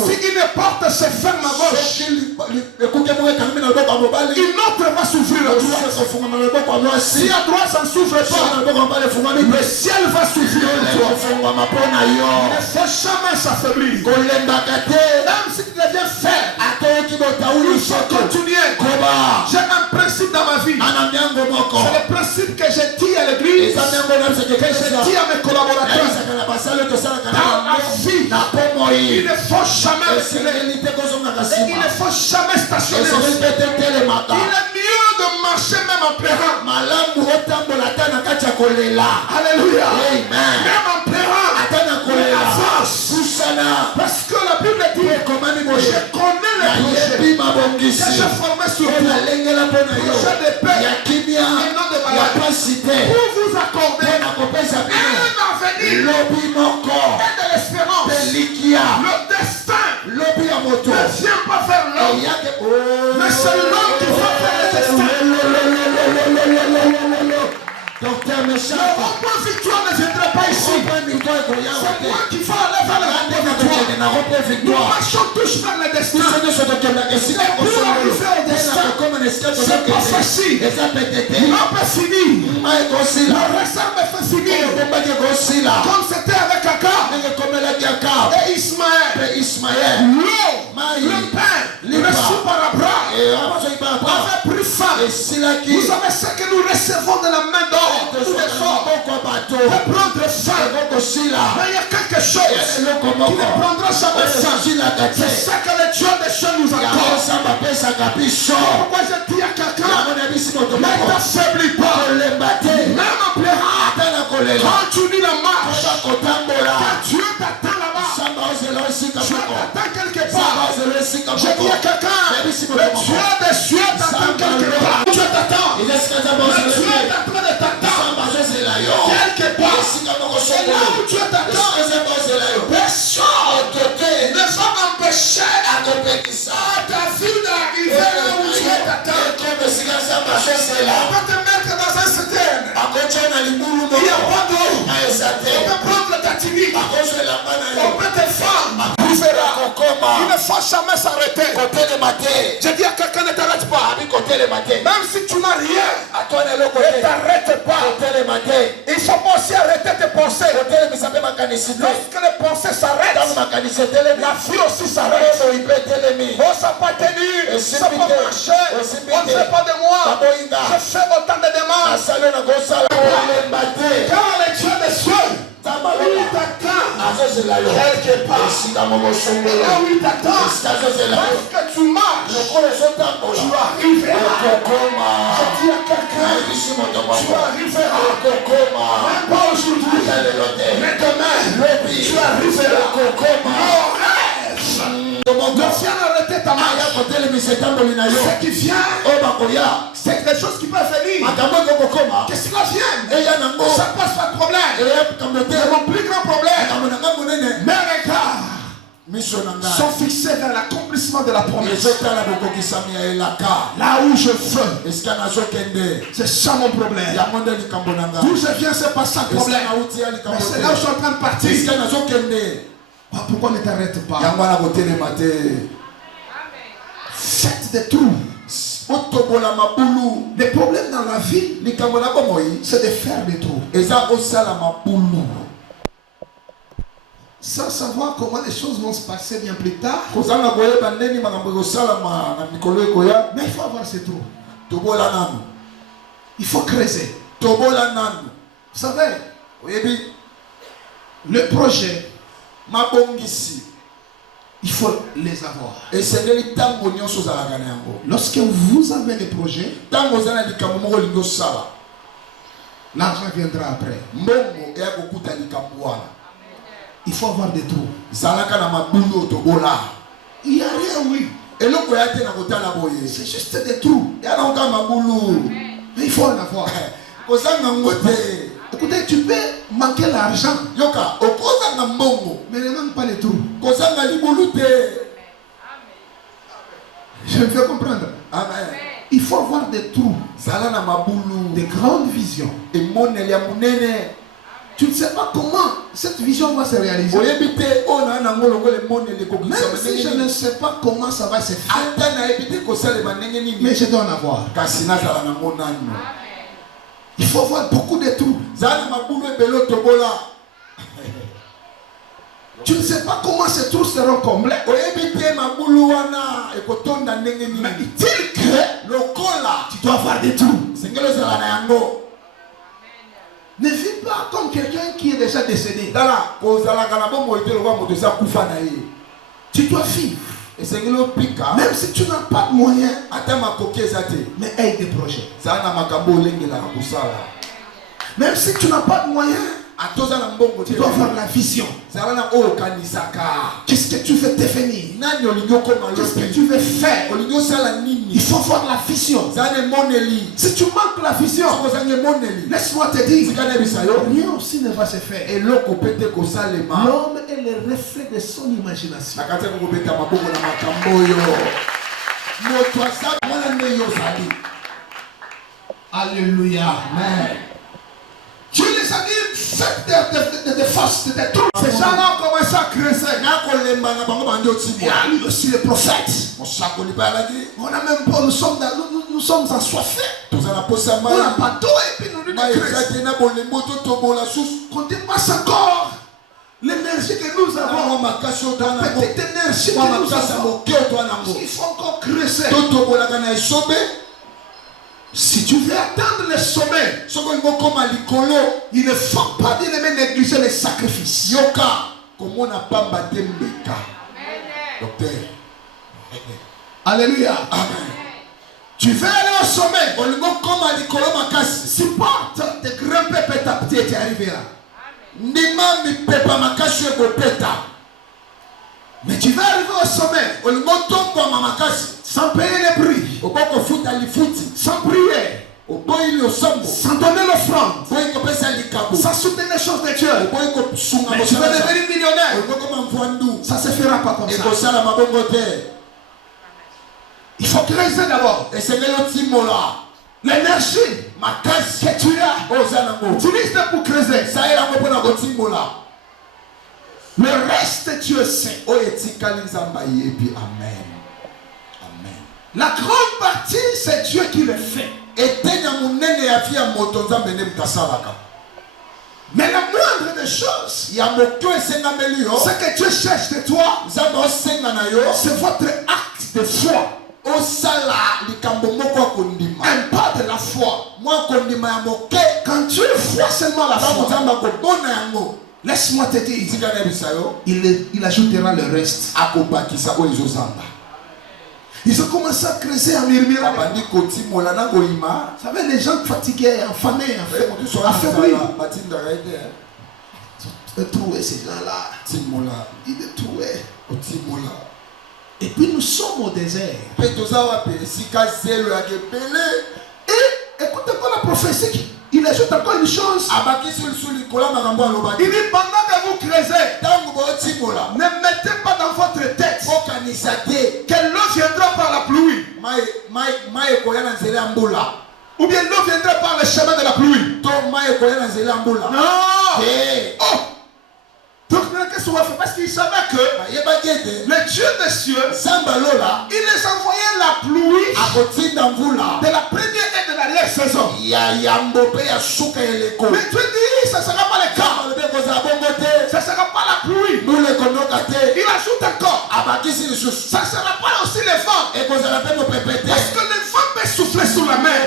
Si une porte se ferme à gauche, une autre va s'ouvrir à droite. Si à droite ça ne s'ouvre pas, le ciel va s'ouvrir à toi. Il ne faut jamais s'affaiblir. Même si tu deviens faible, il faut continuer. J'ai un principe dans ma vie. C'est le principe que je dis à l'église, que je dis à mes collaborateurs. Dans la vie, il ne faut jamais reculer. Il ne faut jamais stationner. Il est mieux de marcher même en pleurant. Alléluia. Même en pleurant, avance. Parce que la Bible dit, je connais les projets que j'ai formés sur vous. Projet de paix et non de maladie. Pour vous accorder un avenir et de l'espérance. Le destin ne vient pas faire l'homme, mais c'est l'homme qui va faire le destin. Docteur méchant. Le rempart victoire ne viendra pas ici. C'est moi qui va aller vers le rempart victoire. Nous marchons tous vers le destin. Et pour arriver au destin, c'est pas facile. L'homme est fini. Le réserve est fait finir. Comme c'était avec Akab et Ismaël. L'eau, le pain, reçu par Abraham, avait pris fin. Vous savez ce que nous recevons de la main d'or. De prendre ça, mais il y a quelque chose qui ne prendra jamais ça. C'est ça que le Dieu des cieux nous accorde. Pourquoi je dis à quelqu'un, ne t'affaiblis pas, même en pleurant, continue la marche, car Dieu t'attend là-bas. Dieu t'attend quelque part. Je dis à quelqu'un, le Dieu des cieux t'attend quelque part. Dieu t'attend. Le Dieu est en train de t'attendre. Quelque part, c'est là où Dieu t'attend. Personne ne va empêcher ta vie d'arriver là où Dieu t'attend. On peut te mettre dans un citerne. Il n'y a pas d'eau. On peut prendre ta timide. On peut te fendre. Il ne faut jamais s'arrêter. Je dis à quelqu'un, ne t'arrête pas. Même si tu n'as rien, ne t'arrête pas. Il faut aussi arrêter tes pensées. Lorsque les pensées s'arrêtent, la vie aussi s'arrête. On ne peut pas tenir, ça peut marcher. On ne fait pas de moi. Je fais autant de demandes. Car le Dieu des cieux, il t'attend quelque part. Là où il t'attend, parce que tu marches, tu arriveras. Je dis à quelqu'un, tu arriveras. Même pas aujourd'hui, mais demain, tu arriveras. Mon rêve Le ciel arrêtait ta marche. Ce qui vient, c'est des choses qui peuvent venir. Que cela vienne. Ça passe pas de problème. C'est mon plus grand problème. Mes regards sont fixés vers l'accomplissement de la promesse. Là où je veux, c'est ça mon problème. D'où je viens, c'est pas ça le problème. Mais c'est là où je suis en train de partir. Pourquoi ne t'arrête pas? Faites des trous. Les problèmes dans la vie, c'est de faire des trous. Sans savoir comment les choses vont se passer bien plus tard. Mais il faut avoir ces trous. Il faut creuser. Vous savez, le projet, il faut les avoir. Lorsque vous avez les projets, l'argent viendra après. Il faut avoir des trous. Il n'y a rien, oui. C'est juste des trous. Mais il faut en avoir. Écoutez, tu peux manquer l'argent, mais ne manque pas les trous. Je me fais comprendre. Amen. Il faut avoir des trous, des grandes visions. Tu ne sais pas comment cette vision va se réaliser. Même si je ne sais pas comment ça va se faire, mais je dois en avoir. Il faut avoir beaucoup de trous. Tu ne sais pas comment ces trous seront comblés. Mais dit-il que tu dois avoir des trous. Ne vis pas comme quelqu'un qui est déjà décédé. Tu dois vivre. Même si tu n'as pas de moyens, mais aide des projets. Même si tu n'as pas de moyens, tu dois avoir la vision. Qu'est-ce que tu veux devenir? Qu'est-ce que tu veux faire? Il faut avoir la vision. Si tu manques la vision, laisse-moi te dire, rien aussi ne va se faire. L'homme est le reflet de son imagination. Alléluia. Amen. Dieu les a dit, faites des forces, des trous. Ces gens-là ont commencé à creuser. Il y a lui aussi les prophètes. On n'a même pas, nous sommes assoiffés. On n'a pas d'eau et puis nous nous creuser. Qu'on dépasse encore l'énergie que nous avons. La petite énergie que nous avons. Il faut encore creuser. Si tu veux atteindre le sommet, il ne faut pas négliger les sacrifices. Alléluia. Amen. Tu veux aller au sommet, supporte de grimper petit à petit et tu arriveras. Mais tu vas arriver au sommet sans payer les prix, sans prier, sans donner l'offrande, sans soutenir les choses de Dieu. Mais tu vas devenir millionnaire. Ça ne se fera pas comme ça. Il faut creuser d'abord. L'énergie que tu as, utilise-le pour creuser. Le reste, Dieu sait. La grande partie, c'est Dieu qui le fait. Mais la moindre des choses, ce que Dieu cherche de toi, c'est votre acte de foi. Un pas de la foi. Quand Dieu voit seulement la foi, laisse-moi te dire, il ajoutera le reste. Ils ont commencé à creuser, à murmurer. Vous savez, les gens fatigués, affamés, affaiblis. de trouver ces gens-là. Timola. Il est trouvé. Timola. Et puis nous sommes au désert. Petozawa pe sika zelo ya kepele. Et écoute encore la prophétie. Il ajoute encore une chose. Abaki suli kola makambo alobaki. Il dit pendant que vous creusez, Tango bo timola. ne mettez pas dans votre tête Okanisa te. que l'eau viendra par la pluie. Mai koya na nzela mbula. Ou bien l'eau viendra par le chemin de la pluie. To mai koya na nzela mbula. Non. Eh. Oh. Donc, qu'est-ce qu'on va faire? Parce qu'il savait que le Dieu des cieux, il les envoyait la pluie de la première et de l'arrière saison. Mais tu dis, ça ne sera pas le cas. Ça ne sera pas la pluie. Il ajoute encore. Ça ne sera pas aussi le vent. Parce que le vent peut souffler sur la mer.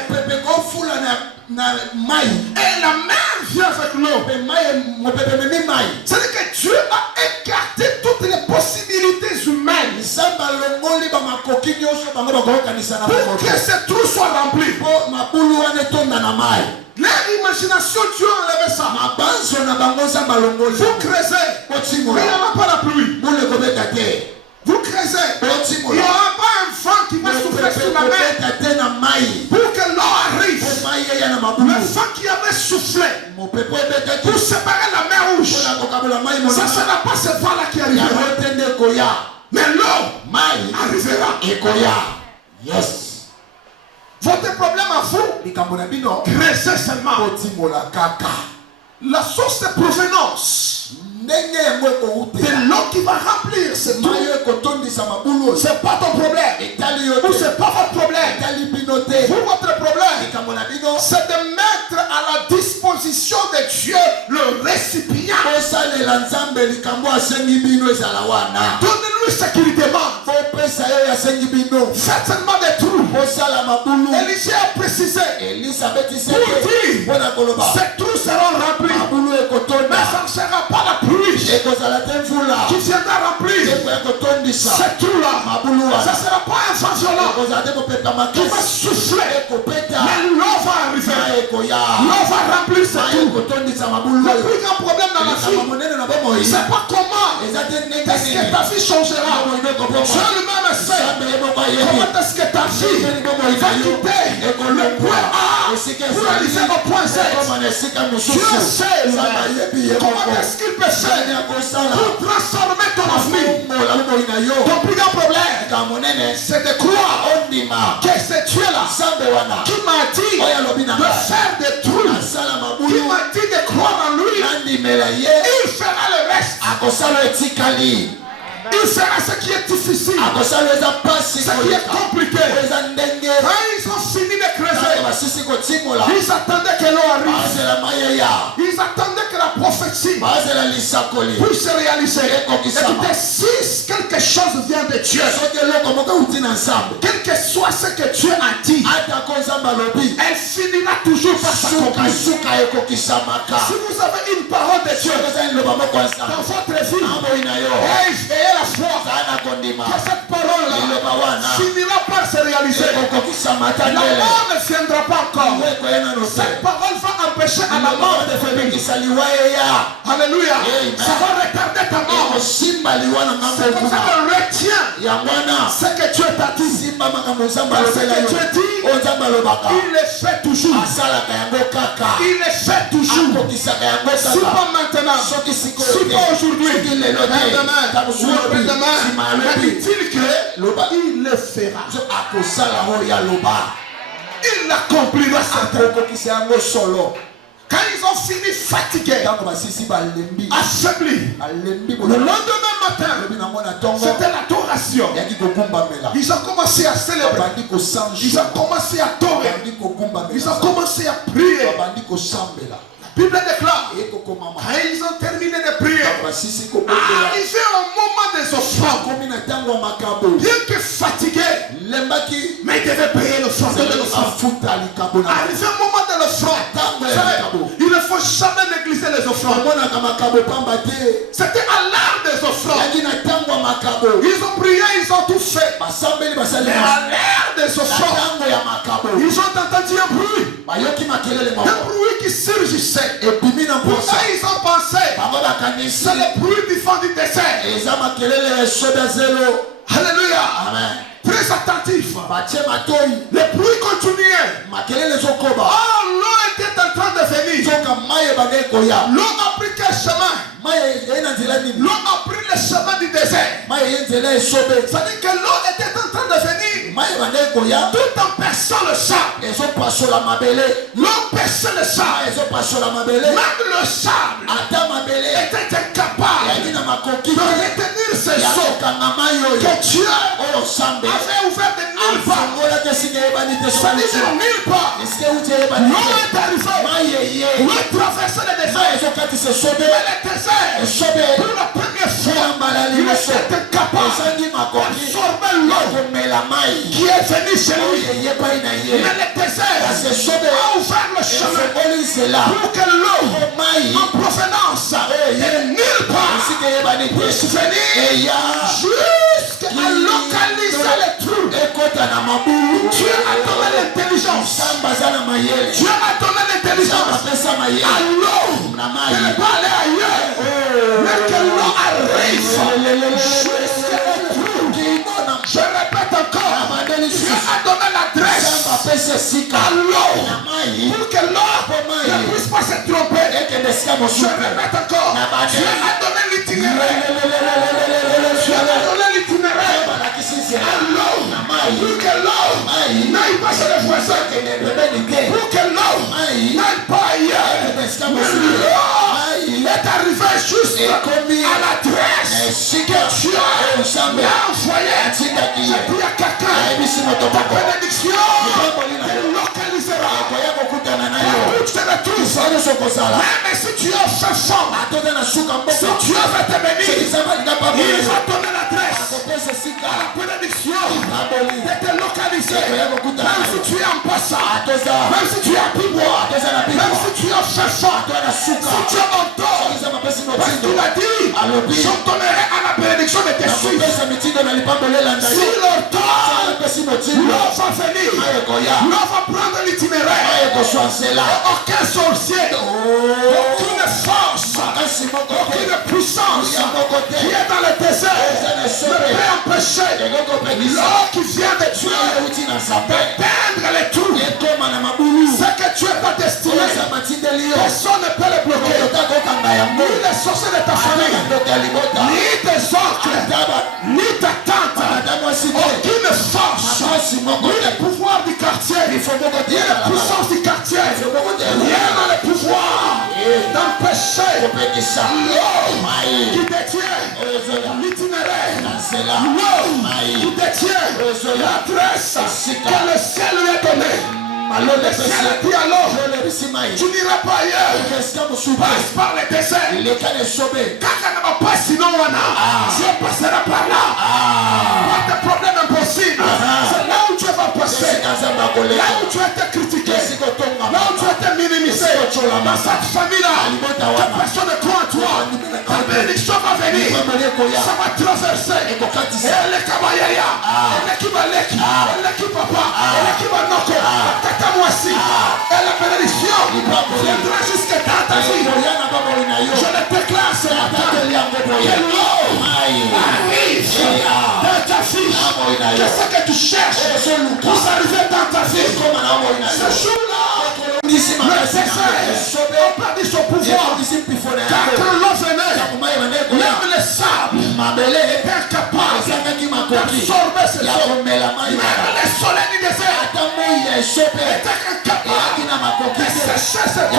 Et la mer vient avec l'eau. C'est-à-dire que Dieu a écarté toutes les possibilités humaines pour que ces trous soient remplis. Leur imagination, Dieu a enlevé ça. Vous creusez, mais il n'y aura pas la pluie. Vous creusez, il n'y aura pas un vent qui va souffler sur la mer pour que l'eau arrive. Le vent qui avait soufflé pour séparer la mer rouge, ça ne sera pas ce vent-là qui arrivera. Mais l'eau arrivera. Yes. Votre problème à vous, creusez seulement. La source de provenance de l'eau qui va remplir ce trou, c'est pas ton problème. Ou c'est pas votre problème. Vous, votre problème, c'est de mettre à la disposition de Dieu le récipient. Donnez-lui ce qu'il demande. Faites seulement des trous. Élisée a précisé pour dire ces trous seront remplis. Mais ça ne sera pas la pluie qui viendra remplir ces trous-là. Ça ne sera pas un vent violent qui va souffler. Mais l'eau va arriver. L'eau va remplir ces trous. Le plus grand problème dans la vie, c'est pas comment est-ce que ta vie changera. Dieu lui-même sait comment est-ce que ta vie va quitter le point A pour arriver au point Z. Dieu sait comment est-ce qu'il peut faire pour transformer ton avenir. Ton plus grand problème, c'est de croire que c'est Dieu-là qui m'a dit de faire des trous, qui m'a dit de croire en lui. Il fera le reste. Il fera ce qui est difficile, ce qui est compliqué. Quand ils ont fini de creuser, ils attendaient que l'eau arrive. Ils attendaient que la prophétie puisse se réaliser. Écoutez, si quelque chose vient de Dieu, quel que soit ce que Dieu a dit, elle finira toujours par s'accomplir. Si vous avez une parole de Dieu dans votre vie, ayez la foi que cette parole-là finira par se réaliser. La mort ne viendra pas encore. Cette parole va empêcher à la mort de venir. Alléluia. Ça va retarder ta mort. C'est comme ça qu'on retient ce que Dieu t'a dit. Parce que Dieu dit, il le fait toujours. Il le fait toujours. Si pas maintenant, si pas aujourd'hui, mais demain, il dit qu'il le fera. Il l'accomplira certainement. Quand ils ont fini fatigués, affaiblis, le lendemain matin, c'était l'adoration. Ils ont commencé à célébrer. Ils ont commencé à adorer. Ils ont commencé à prier. La Bible déclare, quand ils ont terminé de prier, arrivé au moment des offrandes, bien que fatigués, mais ils devaient payer l'offrande. Arrivé au moment de l'offrande, il ne faut jamais négliger les offrandes. C'était à l'heure des offrandes. Ils ont prié, ils ont tout fait. Mais à l'heure des offrandes, ils ont entendu un bruit. Un bruit qui surgissait. Pourtant ils ont pensé C'est le bruit du vent du désert. Alléluia. Amen. Très attentif. Le bruit continuait. Oh, l'eau était en train de venir. L'eau a pris quel chemin? L'eau a pris le chemin du désert. C'est-à-dire que l'eau était en train de venir. Tout en perçant le sable. L'eau perçait le sable. Même le sable était incapable de retenir ces eaux que Dieu avait ouvert de nulle part. Ça dit de nulle part. L'eau est arrivée. L'eau traversait le désert. Mais le désert, pour la première fois, il était incapable d'absorber l'eau qui est venue chez lui. Mais le désert a ouvert le chemin pour que l'eau en provenance de nulle part puisse venir jusqu'à localiser les trous. Dieu a donné l'intelligence. Dieu a donné l'intelligence à l'eau. Elle n'est pas allée ailleurs. Mais que l'eau arrive jusqu'à les trous. Je répète encore. Dieu a donné l'adresse à l'eau pour que l'eau ne puisse pas se tromper. Je répète encore. Dieu a donné l'itinéraire. Dieu a donné l'itinéraire à l'eau pour que l'eau n'aille pas chez les voisins. Pour que l'eau n'aille pas ailleurs. Mais l'eau est arrivée juste à l'adresse que Dieu a envoyé. Et puis à quelqu'un, ta bénédiction localisera. Où tu te retrouves, même si tu es au chef-champ, si Dieu veut te bénir, il va donner l'adresse à la bénédiction d'être localisé. Même si tu es en passant, même si tu es à Pibois, même si tu es au chef-champ, si tu es en tort, parce qu'il a dit, je donnerai à la bénédiction de tes fils. Si leur tort, l'eau va venir, l'eau va prendre l'itinéraire. Aucun sorcier, aucune force, aucune puissance qui est dans le désert ne peut empêcher l'eau qui vient de Dieu d'atteindre les trous. Ce que tu n'es pas destiné, personne ne peut le bloquer. Ni les sorciers de ta famille, ni tes oncles, ni ta tante, aucune force, ni le pouvoir du quartier, ni la puissance du quartier, rien n'a le pouvoir d'empêcher l'eau qui détient l'itinéraire, l'eau qui détient l'adresse que le ciel lui a donnée. Le ciel dit alors, tu n'iras pas ailleurs, passe par le désert. Kaka n'a pas sinon Dieu passera par là. Pas de problème impossible. C'est là où tu vas passer. Là où tu as été critiqué, là où tu as été minimisé, dans cette famille-là, que personne ne croit en toi. La bénédiction va venir, ça va traverser. Et les kabayaya, et les kibalek, et les kipapa, et les kibanoko, tata moisi, et la bénédiction viendra jusqu'à ta vie. Je le déclare ce matin, que l'eau arrive dans ta vie. Que ce que tu cherches pour arriver dans ta vie, ce jour-là, le désert, on perdit son pouvoir. Car quand l'eau venait, même le sable était incapable d'absorber ce eau. Même le soleil du désert était incapable de sécher cette eau.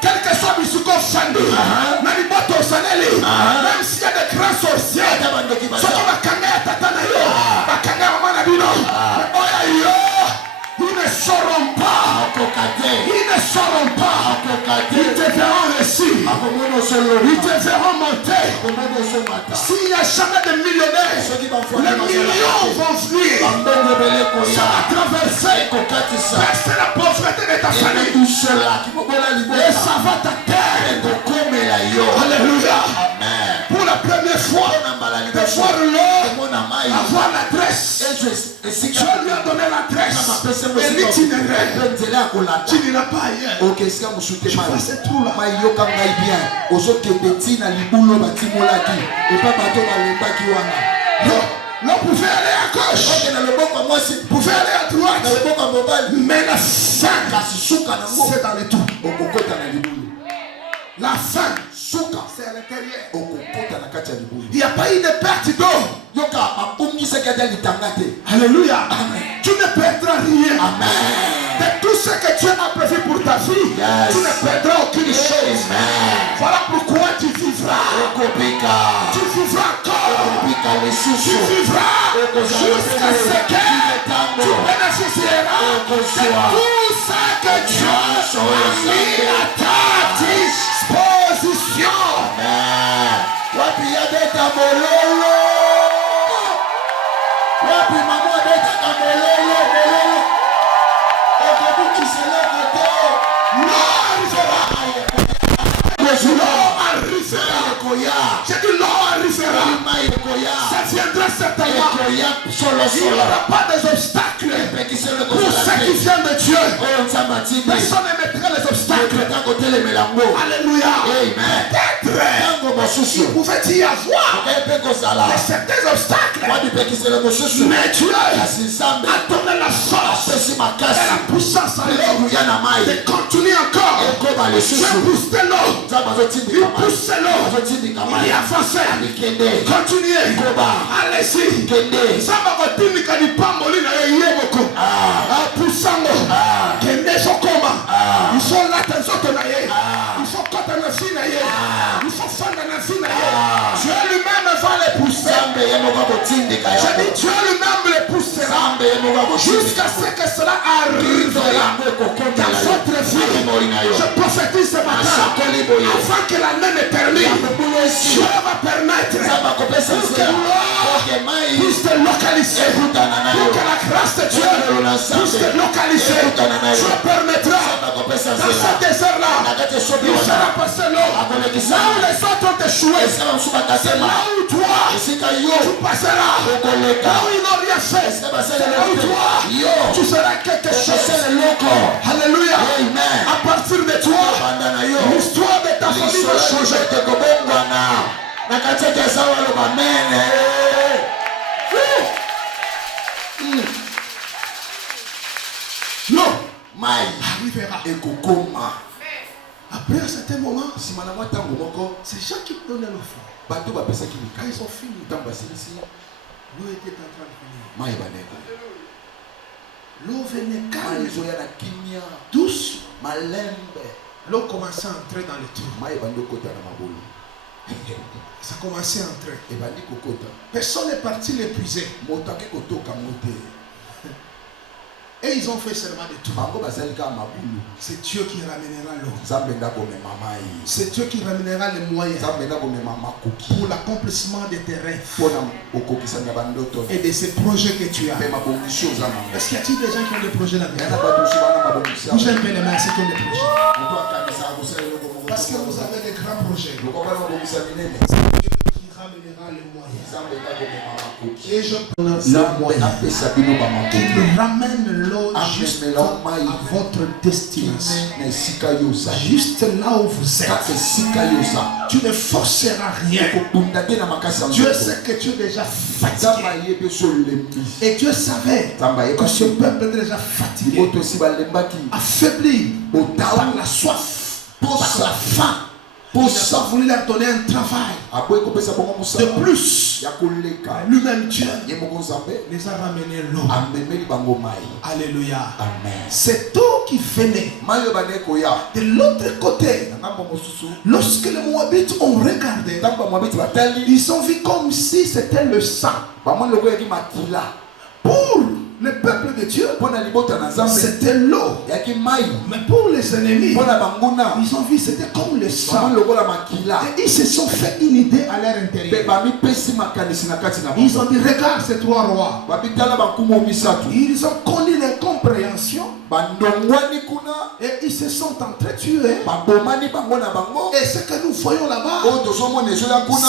Quel que soit Misuko Fandi, Naliboto Saneli, même s'il y a des grands sorciers, ceux qui va kanga Tatana yo, va kanga Mama Nabino, ils ne sauront pas, ils ne sauront pas, ils te verront réussir, ils te verront monter. S'il n'y a jamais de millionnaires, les millions vont venir, ça va traverser, percer la pauvreté de ta famille, et ça va t'atteindre. Alléluia. Pour la première Et l'itinéraire, tu n'iras pas ailleurs. Ok, est-ce que vous souhaitez Tu mal? vois ce trou-là. Maïyoka bien. Ozoke petit na libulo batimolaki. Et pas bateau na lemba qui wana. Non, l'on pouvait aller à gauche. Ok, na le boko moi c'est Pouvait aller à droite. na le boko mobile. Mais la fin, Kasi suka na ngo. c'est dans les trous. Okokota na libulo. La fin, Suka. c'est à l'intérieur. Okokota na kati ya libulo. Il n'y a pas eu de perte d'eau. Yoka apungisa kati ya litangate. Alléluia. Amen. Tu ne perdras rien. Amen. De tout ce que Dieu a prévu pour ta vie, Yes. tu ne perdras aucune chose. Amen. Voilà pourquoi tu vivras. Okopika. Tu vivras encore. Okopika les Tu sous. vivras jusqu'à ce que tu bénéficieras de tout ce que Dieu a mis à ta disposition. Wapi ya beta mololo. Wapi maman beta mololo. Okobukisela kote. L'eau arrivera. L'eau arrivera. J'ai dit l'eau arrivera. Ça viendra certainement. Il n'y aura pas des obstacles pour ceux qui viennent de Dieu. Personne ne mettra les obstacles. Alléluia. Peut-être il pouvait y avoir certains obstacles. Mais Dieu a donné la force et la puissance à l'eau de continuer encore. Dieu pousse de l'eau. Il pousse l'eau. Il avance. Continuez. Allez-y. Samba kotini kanipamboli na yeyeboko. Pusango. Kende sokoma. Il faut la tenzoto na ye. Il faut kota na fi na ye. Il faut fanda na fi na ye. Dieu lui-même va les pousser. Je dis Dieu lui-même les poussera. Jusqu'à ce que cela arrivera dans votre vie. Je prophétise ce matin. Avant que l'année ne termine, Dieu va permettre pour que l'eau puisse te localiser. Pour que la grâce de Dieu puisse te localiser. Dieu permettra dans ce désert-là, il fera passer l'eau. Là où les autres ont échoué, c'est là où toi tu passeras. Là où ils n'ont rien fait, c'est là où toi tu seras quelque chose. Alléluia. À partir de toi, l'histoire de ta famille va changer. L'eau arrivera. Après un certain moment, c'est gens qui donnaient l'offre. Quand ils ont fini, l'eau était en train de venir. L'eau venait calme, douce. L'eau commençait à entrer dans le trou. Ça commençait à entrer. Personne n'est parti l'épuiser. Et ils ont fait seulement des tours. C'est Dieu qui ramènera l'eau. C'est Dieu qui ramènera les moyens pour l'accomplissement de tes rêves et de ces projets que tu as. Est-ce qu'il y a-t-il des gens qui ont des projets là-dedans? Bougez un peu les mains, ceux qui ont des projets. Parce que vous avez des grands projets. C'est Dieu qui ramènera les moyens. Et je prononce le moyen qui ramène l'eau juste à votre destination. Juste là où vous êtes. Tu ne forceras rien. Dieu sait que tu es déjà fatigué. Et Dieu savait que ce peuple est déjà fatigué, affaibli par la soif, par la faim. Il n'a pas voulu leur donner un travail de plus. Lui-même Dieu les a ramenés l'eau. Alléluia. Cette eau qui venait de l'autre côté, lorsque les Moabites ont regardé, ils ont vu comme si c'était le sang. Pour le peuple de Dieu, c'était l'eau. Mais pour les ennemis, ils ont vu c'était comme le sang. Et ils se sont fait une idée à leur intérieur. Ils ont dit regarde ces trois rois. Ils ont connu l'incompréhension Et ils se sont entretués. babomani bango na bango Et ce que nous voyons là-bas, oyo tozomona ezoya kuna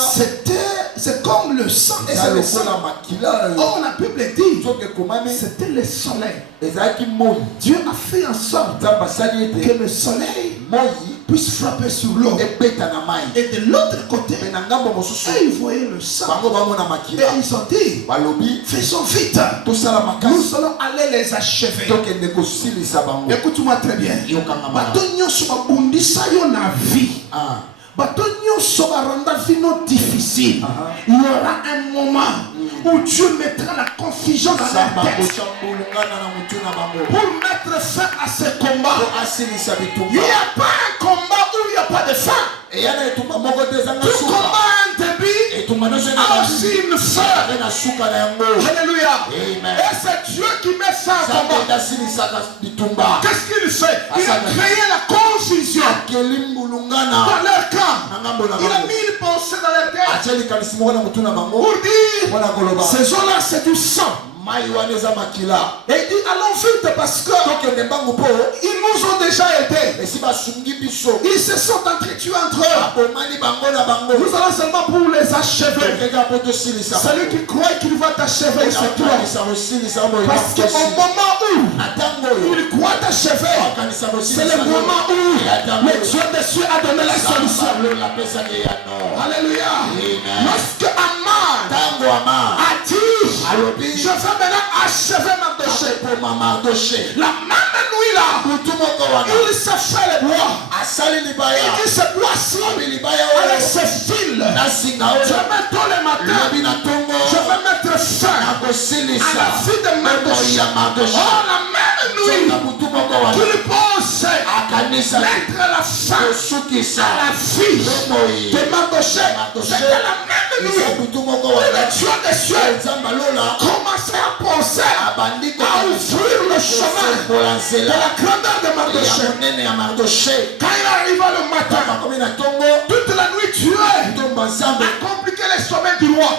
c'est comme le sang. Et c'est le sang. lokola makila Oh, la Bible dit, soki ekomami c'était le soleil. ezalaki moi Dieu a fait en sorte nzambe asali que ete le soleil moi puisse frapper sur l'eau. ebeta na mai Et de l'autre côté, mpe na ngambo mosusu ils voyaient le sang. bango bamona Et makila ils ont dit, balobi faisons vite. tosala Nous makasi allons aller les achever. tokende kosilisa bango Écoute-moi très bien. yokanga Bato nyonso babundisa yo na vie. ah Bato nyonso baranda vino difficile. Il y aura un moment où Dieu mettra la confusion dans samba la tête kochambulungana na mutu na bango pour mettre fin à ce combat. po asilisa Il bitumba n'y a pas un combat où il n'y a pas de fin. eya na etumba moko te ezanga Tout suka combat a un début, etumba nyonso a aussi une fin. ene na suka na yango Alléluia. Amen. Et c'est Dieu qui met ça en nzambe combat. nde asilisaka bitumba Qu'est-ce qu'il fait? Il a créé la confusion akeli mbulungana dans leur camp. na ngambo na Il a bango mis une pensée dans leur tête atia likanisi moko na mutu na bango pour dire, mpona koloba ces eaux-là c'est du sang. mai wana eza makila Et il dit, allons vite parce que tokende mbangu mpo ils nous ont déjà aidés. esi basungi biso Ils se sont entretués entre eux. babomani bango na bango Nous allons seulement pour les achever. tokeka mpo tosilisa Celui qui croit qu'il va t'achever, c'est toi. okanisa kosilisa boye Parce qu'au moment où na ntango oyo il croit t'achever, okanisa c'est le moment où le Dieu dessus a donné la solution. apesaki yano Alléluia. Amen. Lorsque Aman ntango ama a dit, alobi je vais maintenant achever Mardochée. apepoma mardoshe La même nuit là, mutu moko wana il s'est fait le bois. asali libaya Il dit ce bois-ci, abi libaya avec oyo ses fils, nasinga je oyo mets tôt le matin, lobi na ntongo je vais mettre fin à nakosilisa la vie de Mardochée. ya mardoshe Oh, la même nuit, na mutu moko wana qu'il pensait akanisa mettre la fin kosukisa à la vie moi de Mardochée. C'était la même nuit eza mutu moko où wana le Dieu des cieux nzambe alola commençait à penser abandi à ouvrir le chemin kosekola de nzela la grandeur de ya Mardochée. monene ya mardoshe Quand il arriva le matin, bakomi na ntongo toute la nuit Dieu ntomba nzambe a compliqué les sommets du roi.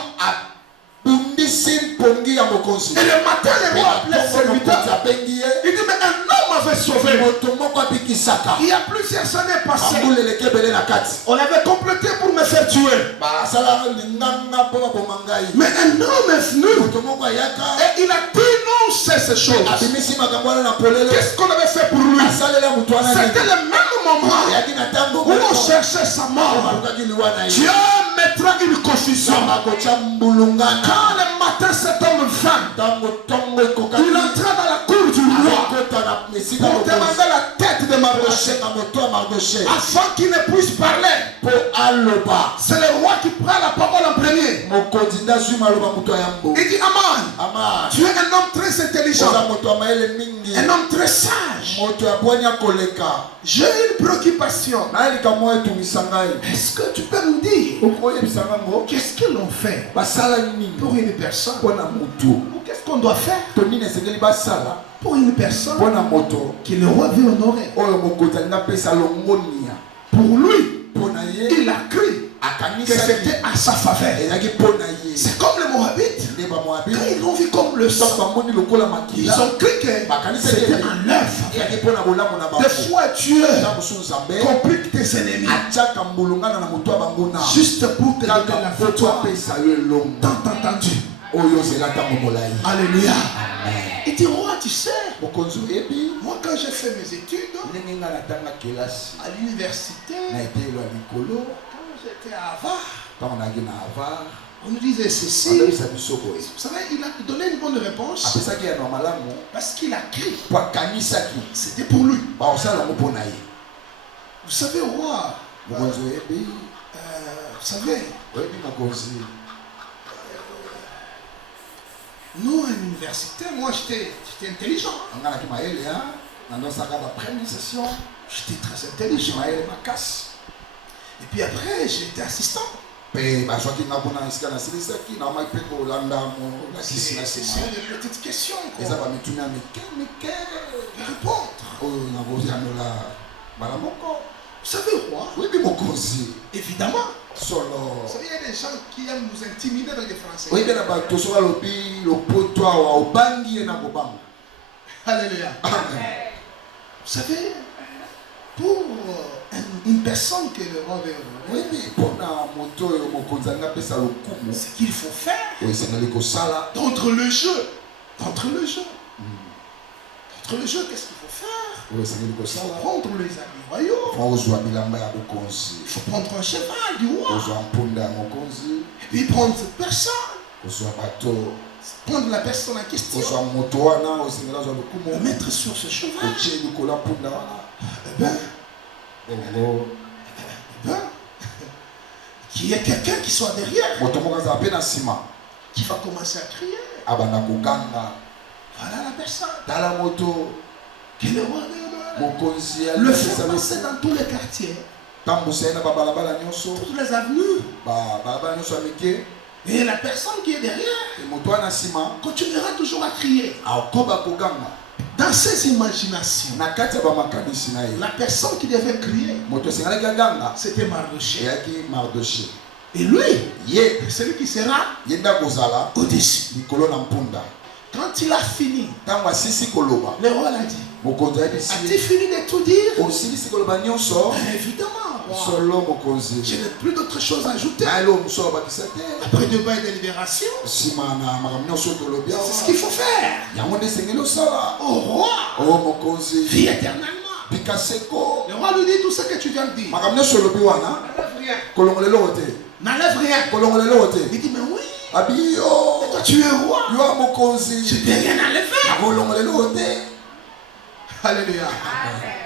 abundisi mpongi ya mokonzi Et le matin, le roi appelait ses mokonzi serviteurs. abengi ye Il dit, mais un homme avait sauvé. moto moko abikisaka Il y a plusieurs années passées. bambula eleki ebele na kati On avait complété pour me faire tuer. basala linganga mpo baboma ngai Mais un homme est venu moto moko ayaka et il a dénoncé ces choses. abimisi makambo wana na polele Qu'est-ce qu'on avait fait pour lui? asalela moto wana C'était le même moment ayaki na ntango où on cherchait sa mort. balukaki liwa na ye Dieu mettra une confusion. samba kotya mbulungana Quand le matin cet homme vint, ntango ntongo ekokaki il entra dans la cour du roi akota na esika pour mokonzi demander la tête de Mardochée asenga moto ya mardoshe afin qu'il ne puisse parler. mpo aloba C'est le roi qui prend la parole en premier. mokonzi nde azwi maloba moto ya yambo Il dit, Aman, ama tu es un homme très oza intelligent, moto ya mayele mingi un homme très sage. moto ya bwani akoleka J'ai une préoccupation. naye likambo etungisa ngai Est-ce que tu peux nous dire okoyebisa ngango qu'est-ce qu'ils ont fait basala nini pour une personne? mpo na motu Ou qu'est-ce qu'on doit faire to nini esengeli basala pour une personne mpo na moto que le roi veut honorer? oyo mokonzi alingi apesa longonia Pour lui, mpo na ye il a cru que akanisaki c'était à sa faveur. ezalaki mpo na ye C'est comme les Moabites. nde bamoabi Quand ils l'ont vu comme le soki sang, bamoni lokola ils makila ont cru que c'était en leur faveur. ezalaki mpo na bolamu na bango Des fois, Dieu na mosusu nzambe complique tes ennemis atiaka mbulungana na moto ya bango na juste pour te donner kaka la mpo victoire. apesa yo elongo Tant entendu. oyo ozela ntango molai Alléluia. Amen. Il dit, roi, tu sais, mokonzi oyebi moi quand j'ai fait mes études ndenge ngai natanga kelasi à l'université, na etelo ya likolo quand j'étais à Harvard, ntango nayaki na avar on nous disait ceci. andebisa biso boye Vous savez, il a donné une bonne réponse apesaki ya na malamu parce qu'il a crié. po akanisaki C'était pour lui. bakosala yango mpo na ye Vous savez, roi, mokonzi oyebi vous savez, oyebi mokonzi nous à l'université, moi j'étais intelligent. anga naki mayele nandosaka bapremière session J'étais très intelligent. mayele makasi Et puis après, j'étais assistant. mpe bazwaki nga kuna esika nasilisaki naomaki mpe kolanda molakisi na C'est nsima des petites questions eza quoi. bamituni ya mike mike Répondre. oyo nakoyanola mbala moko Vous savez, roi, oyebi mokonzi évidemment. solo Vous savez, il y a des gens qui aiment nous intimider dans les Français. oyebi na bato soki alobi lopoto awa obangi ye na kobanga Alléluia. amen Vous savez, pour une personne que le roi veut honorer, Oui, mais pour la moto et mon konzanga pesa le kumu. ce qu'il faut faire Oui, c'est dans le sala. contre le jeu. Contre le jeu. Contre le jeu, qu'est-ce qu'il faut faire? Oui, c'est dans le Il faut sala. prendre les habits royaux. Faut ozoa bilamba ya bokonzi. Il faut prendre un cheval du roi. Ozoa mpunda ya mokonzi. Et puis prendre cette personne. Ozoa bato. Prendre la personne en question. Ozoa moto wana osengela zo le kumu. Le mettre sur ce cheval. Otie likola mpunda wana. Eh ben, Bongo. eh ben, qu'il y ait quelqu'un qui soit derrière. Moto moko aza pe na sima. Qui va commencer à crier. Abanda koganga. Voilà la personne. Tala moto. Que le roi veut honorer. Mokonzi Le faire passer dans tous les quartiers. tambusa na babalabala nyonso. Toutes les avenues. Balabala nyonso ya mike. Et la personne qui est derrière Moto wana sima. continuera toujours à crier. Akoba koganga. Dans ses imaginations, Na kati ya bamakanisi na ye. la personne qui devait crier, Moto esengalaki aganga. c'était Mardochée. Eyaki Mardoché. Et lui, Ye celui qui sera ye nda kozala au-dessus. likolo na mpunda. Quand il a fini, Ntango asisi koloba. le roi l'a dit. Mokonzi ayebisi As-tu ye. fini de tout dire? Osilisi koloba nyonso. Évidemment, roi. Solo mokonzi. Je n'ai plus d'autre chose à ajouter. Na elo mosu abakisa te. Après 2 bails de libération, Nsima na makambo nyonso tolobi awa. c'est ce qu'il faut faire. Yango nde esengeli osala. Au roi, O mokonzi. vie éternellement. Pikaseko. Le roi lui dit tout ce que tu viens de dire. Makambo nyonso olobi wana. N'enlève rien. Kolongolelo te. N'enlève rien. Kolongolelo te. Il dit, mais oui, Abi yo. toi tu es roi. Yo a mokonzi. Je t'ai rien enlevé. Kolongolelo te. Alléluia.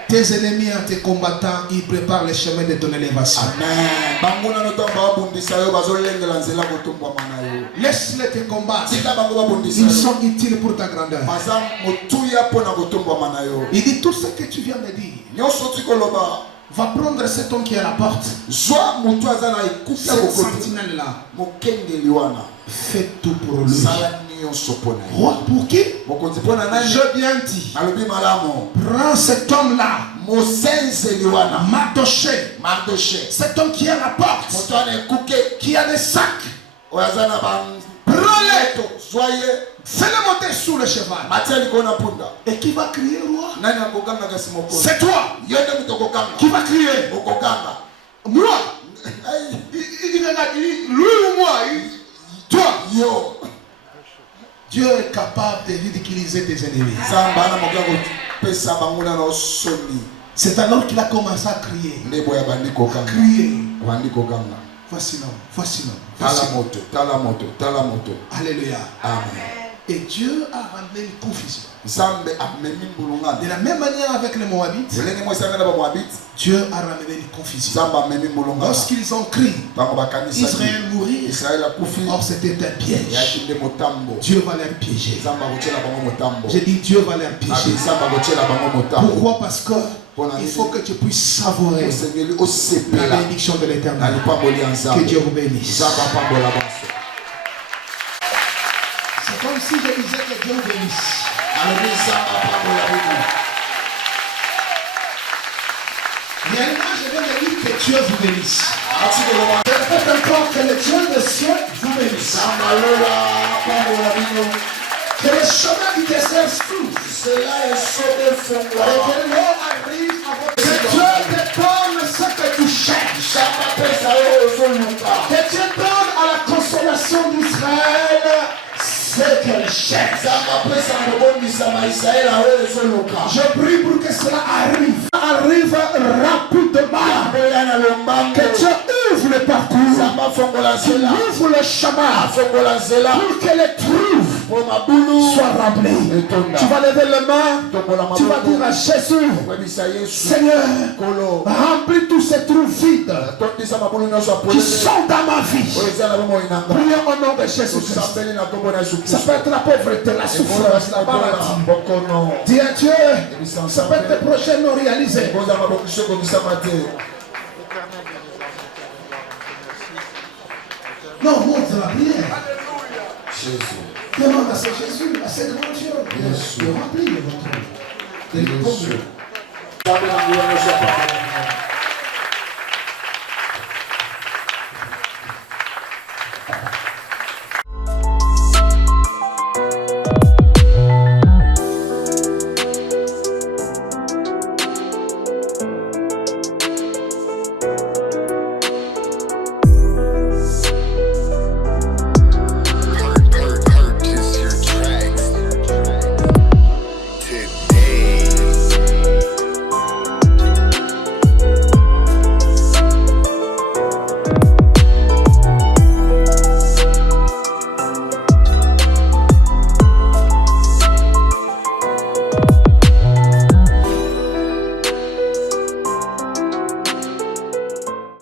Tes ennemis et tes combattants, ils préparent les chemins de ton élévation. Amen. Bango na nota babundisa yo bazolengela nzela kotombwa mana yo. Laisse-les te combattre. Tika bango babundisa Ils yo. sont utiles pour ta grandeur. Baza motuya pona kotombwa mana yo. Il dit tout ce que tu viens de dire. Nyonso tikoloba. Va prendre cet homme qui est à la porte. Zwa mutu aza na ekufi ya Cette kokoti. sentinelle-là. Mokengeli wana. Fais tout pour lui. Sala nyonso pona yo. Roi, pour qui? Mokonzi pona nani? Je viens dit. Alobi malamu. Prends cet homme-là. Mosenzeli wana. Mardoché. Mardoché. Cet homme qui est à la porte. Moto ana ekuke. Qui a des sacs. Oyo aza na ba. Prends-le. Soyez. Fais-le monter sous le cheval. Matia likona punda. Et qui va crier, roi? Nani akoganga kasi mokonzi? C'est toi. Yende mutu okoganga. Qui va crier? Okoganga. Moi. Ai. Il a dit, lui ou moi? Toi. Yo. Dieu est capable de ridiculiser tes ennemis. Zamba na mokia kopesa bango na osoni. C'est alors qu'il a commencé à crier. Ndebo ya bandi kokanga. Crier. Bandi kokanga. Voici l'homme. Voici l'homme. Tala Voici l'homme. moto, tala moto, tala moto. Alléluia. Amen. Et Dieu a ramené une confusion. Nzambe amemi De mbulungana. la même manière avec les Moabites, Elenge mo esanga na ba Moabite. Dieu a ramené une confusion. Nzambe amemi mbulungana. Lorsqu'ils ont crié, Tango bakanisa. Israël mourir, Israël akufi. or c'était un piège. Yakinde motambo. Dieu va les piéger. Nzambe akotiela bango motambo. J'ai dit Dieu va les piéger. Nzambe akotiela bango motambo. Pourquoi? Parce que il faut que tu puisses savourer Osengeli la osepela. bénédiction de Na l'Éternel. lipamboli ya Que Nzambe. Dieu vous bénisse. Nzambe apambola baso. C'est comme si je disais que Dieu vous bénisse. Alobi Nzambe apambola bino. Réellement, je viens de dire que Dieu vous bénisse. Ati koloba. Je répète encore que le Dieu des cieux vous bénisse. Nzambe aloba apambola bino. Que le chemin du désert s'ouvre. Cela est sauvé Et fondement. que l'eau arrive à votre vie. Que Dieu te donne ce que tu cherches. Nzambe apesa yo ozoluka. Que Dieu donne à la consolation d'Israël ce qu'elle cherche. Nzambe apesa na kobondisama Israele oyo ezoluka. Je prie pour que cela arrive. Arrive rapidement. Boya na lombango. Que Dieu ouvre le parcours. Nzambe afongola nzela. Ouvre le chemin. Afongola nzela. Pour que les trous Po mabulu. soient remplis. Etonda. Tu vas lever les mains. Tombola Tu vas mabulu. dire à Jésus, Kwebisa Yesu. Seigneur, Kolo. remplis tous ces trous vides Tondisa mabulu nyonso qui apolele. sont dans ma vie. Oyo eza na bomoi nanga. Prions au nom de Jésus-Christ. Osambeli na kombo na Yesu Ça Kristo. peut être la pauvreté, la souffrance, la maladie. Bokono. Dis à Dieu, ça peut être des projets non réalisés. Boza mabokisho komisama te. Non, monte la prière. Jésus. Demande à ce Jésus, à ce grand Dieu, de remplir votre vie. De le combler. Nzambe na nguya nyonso apambola.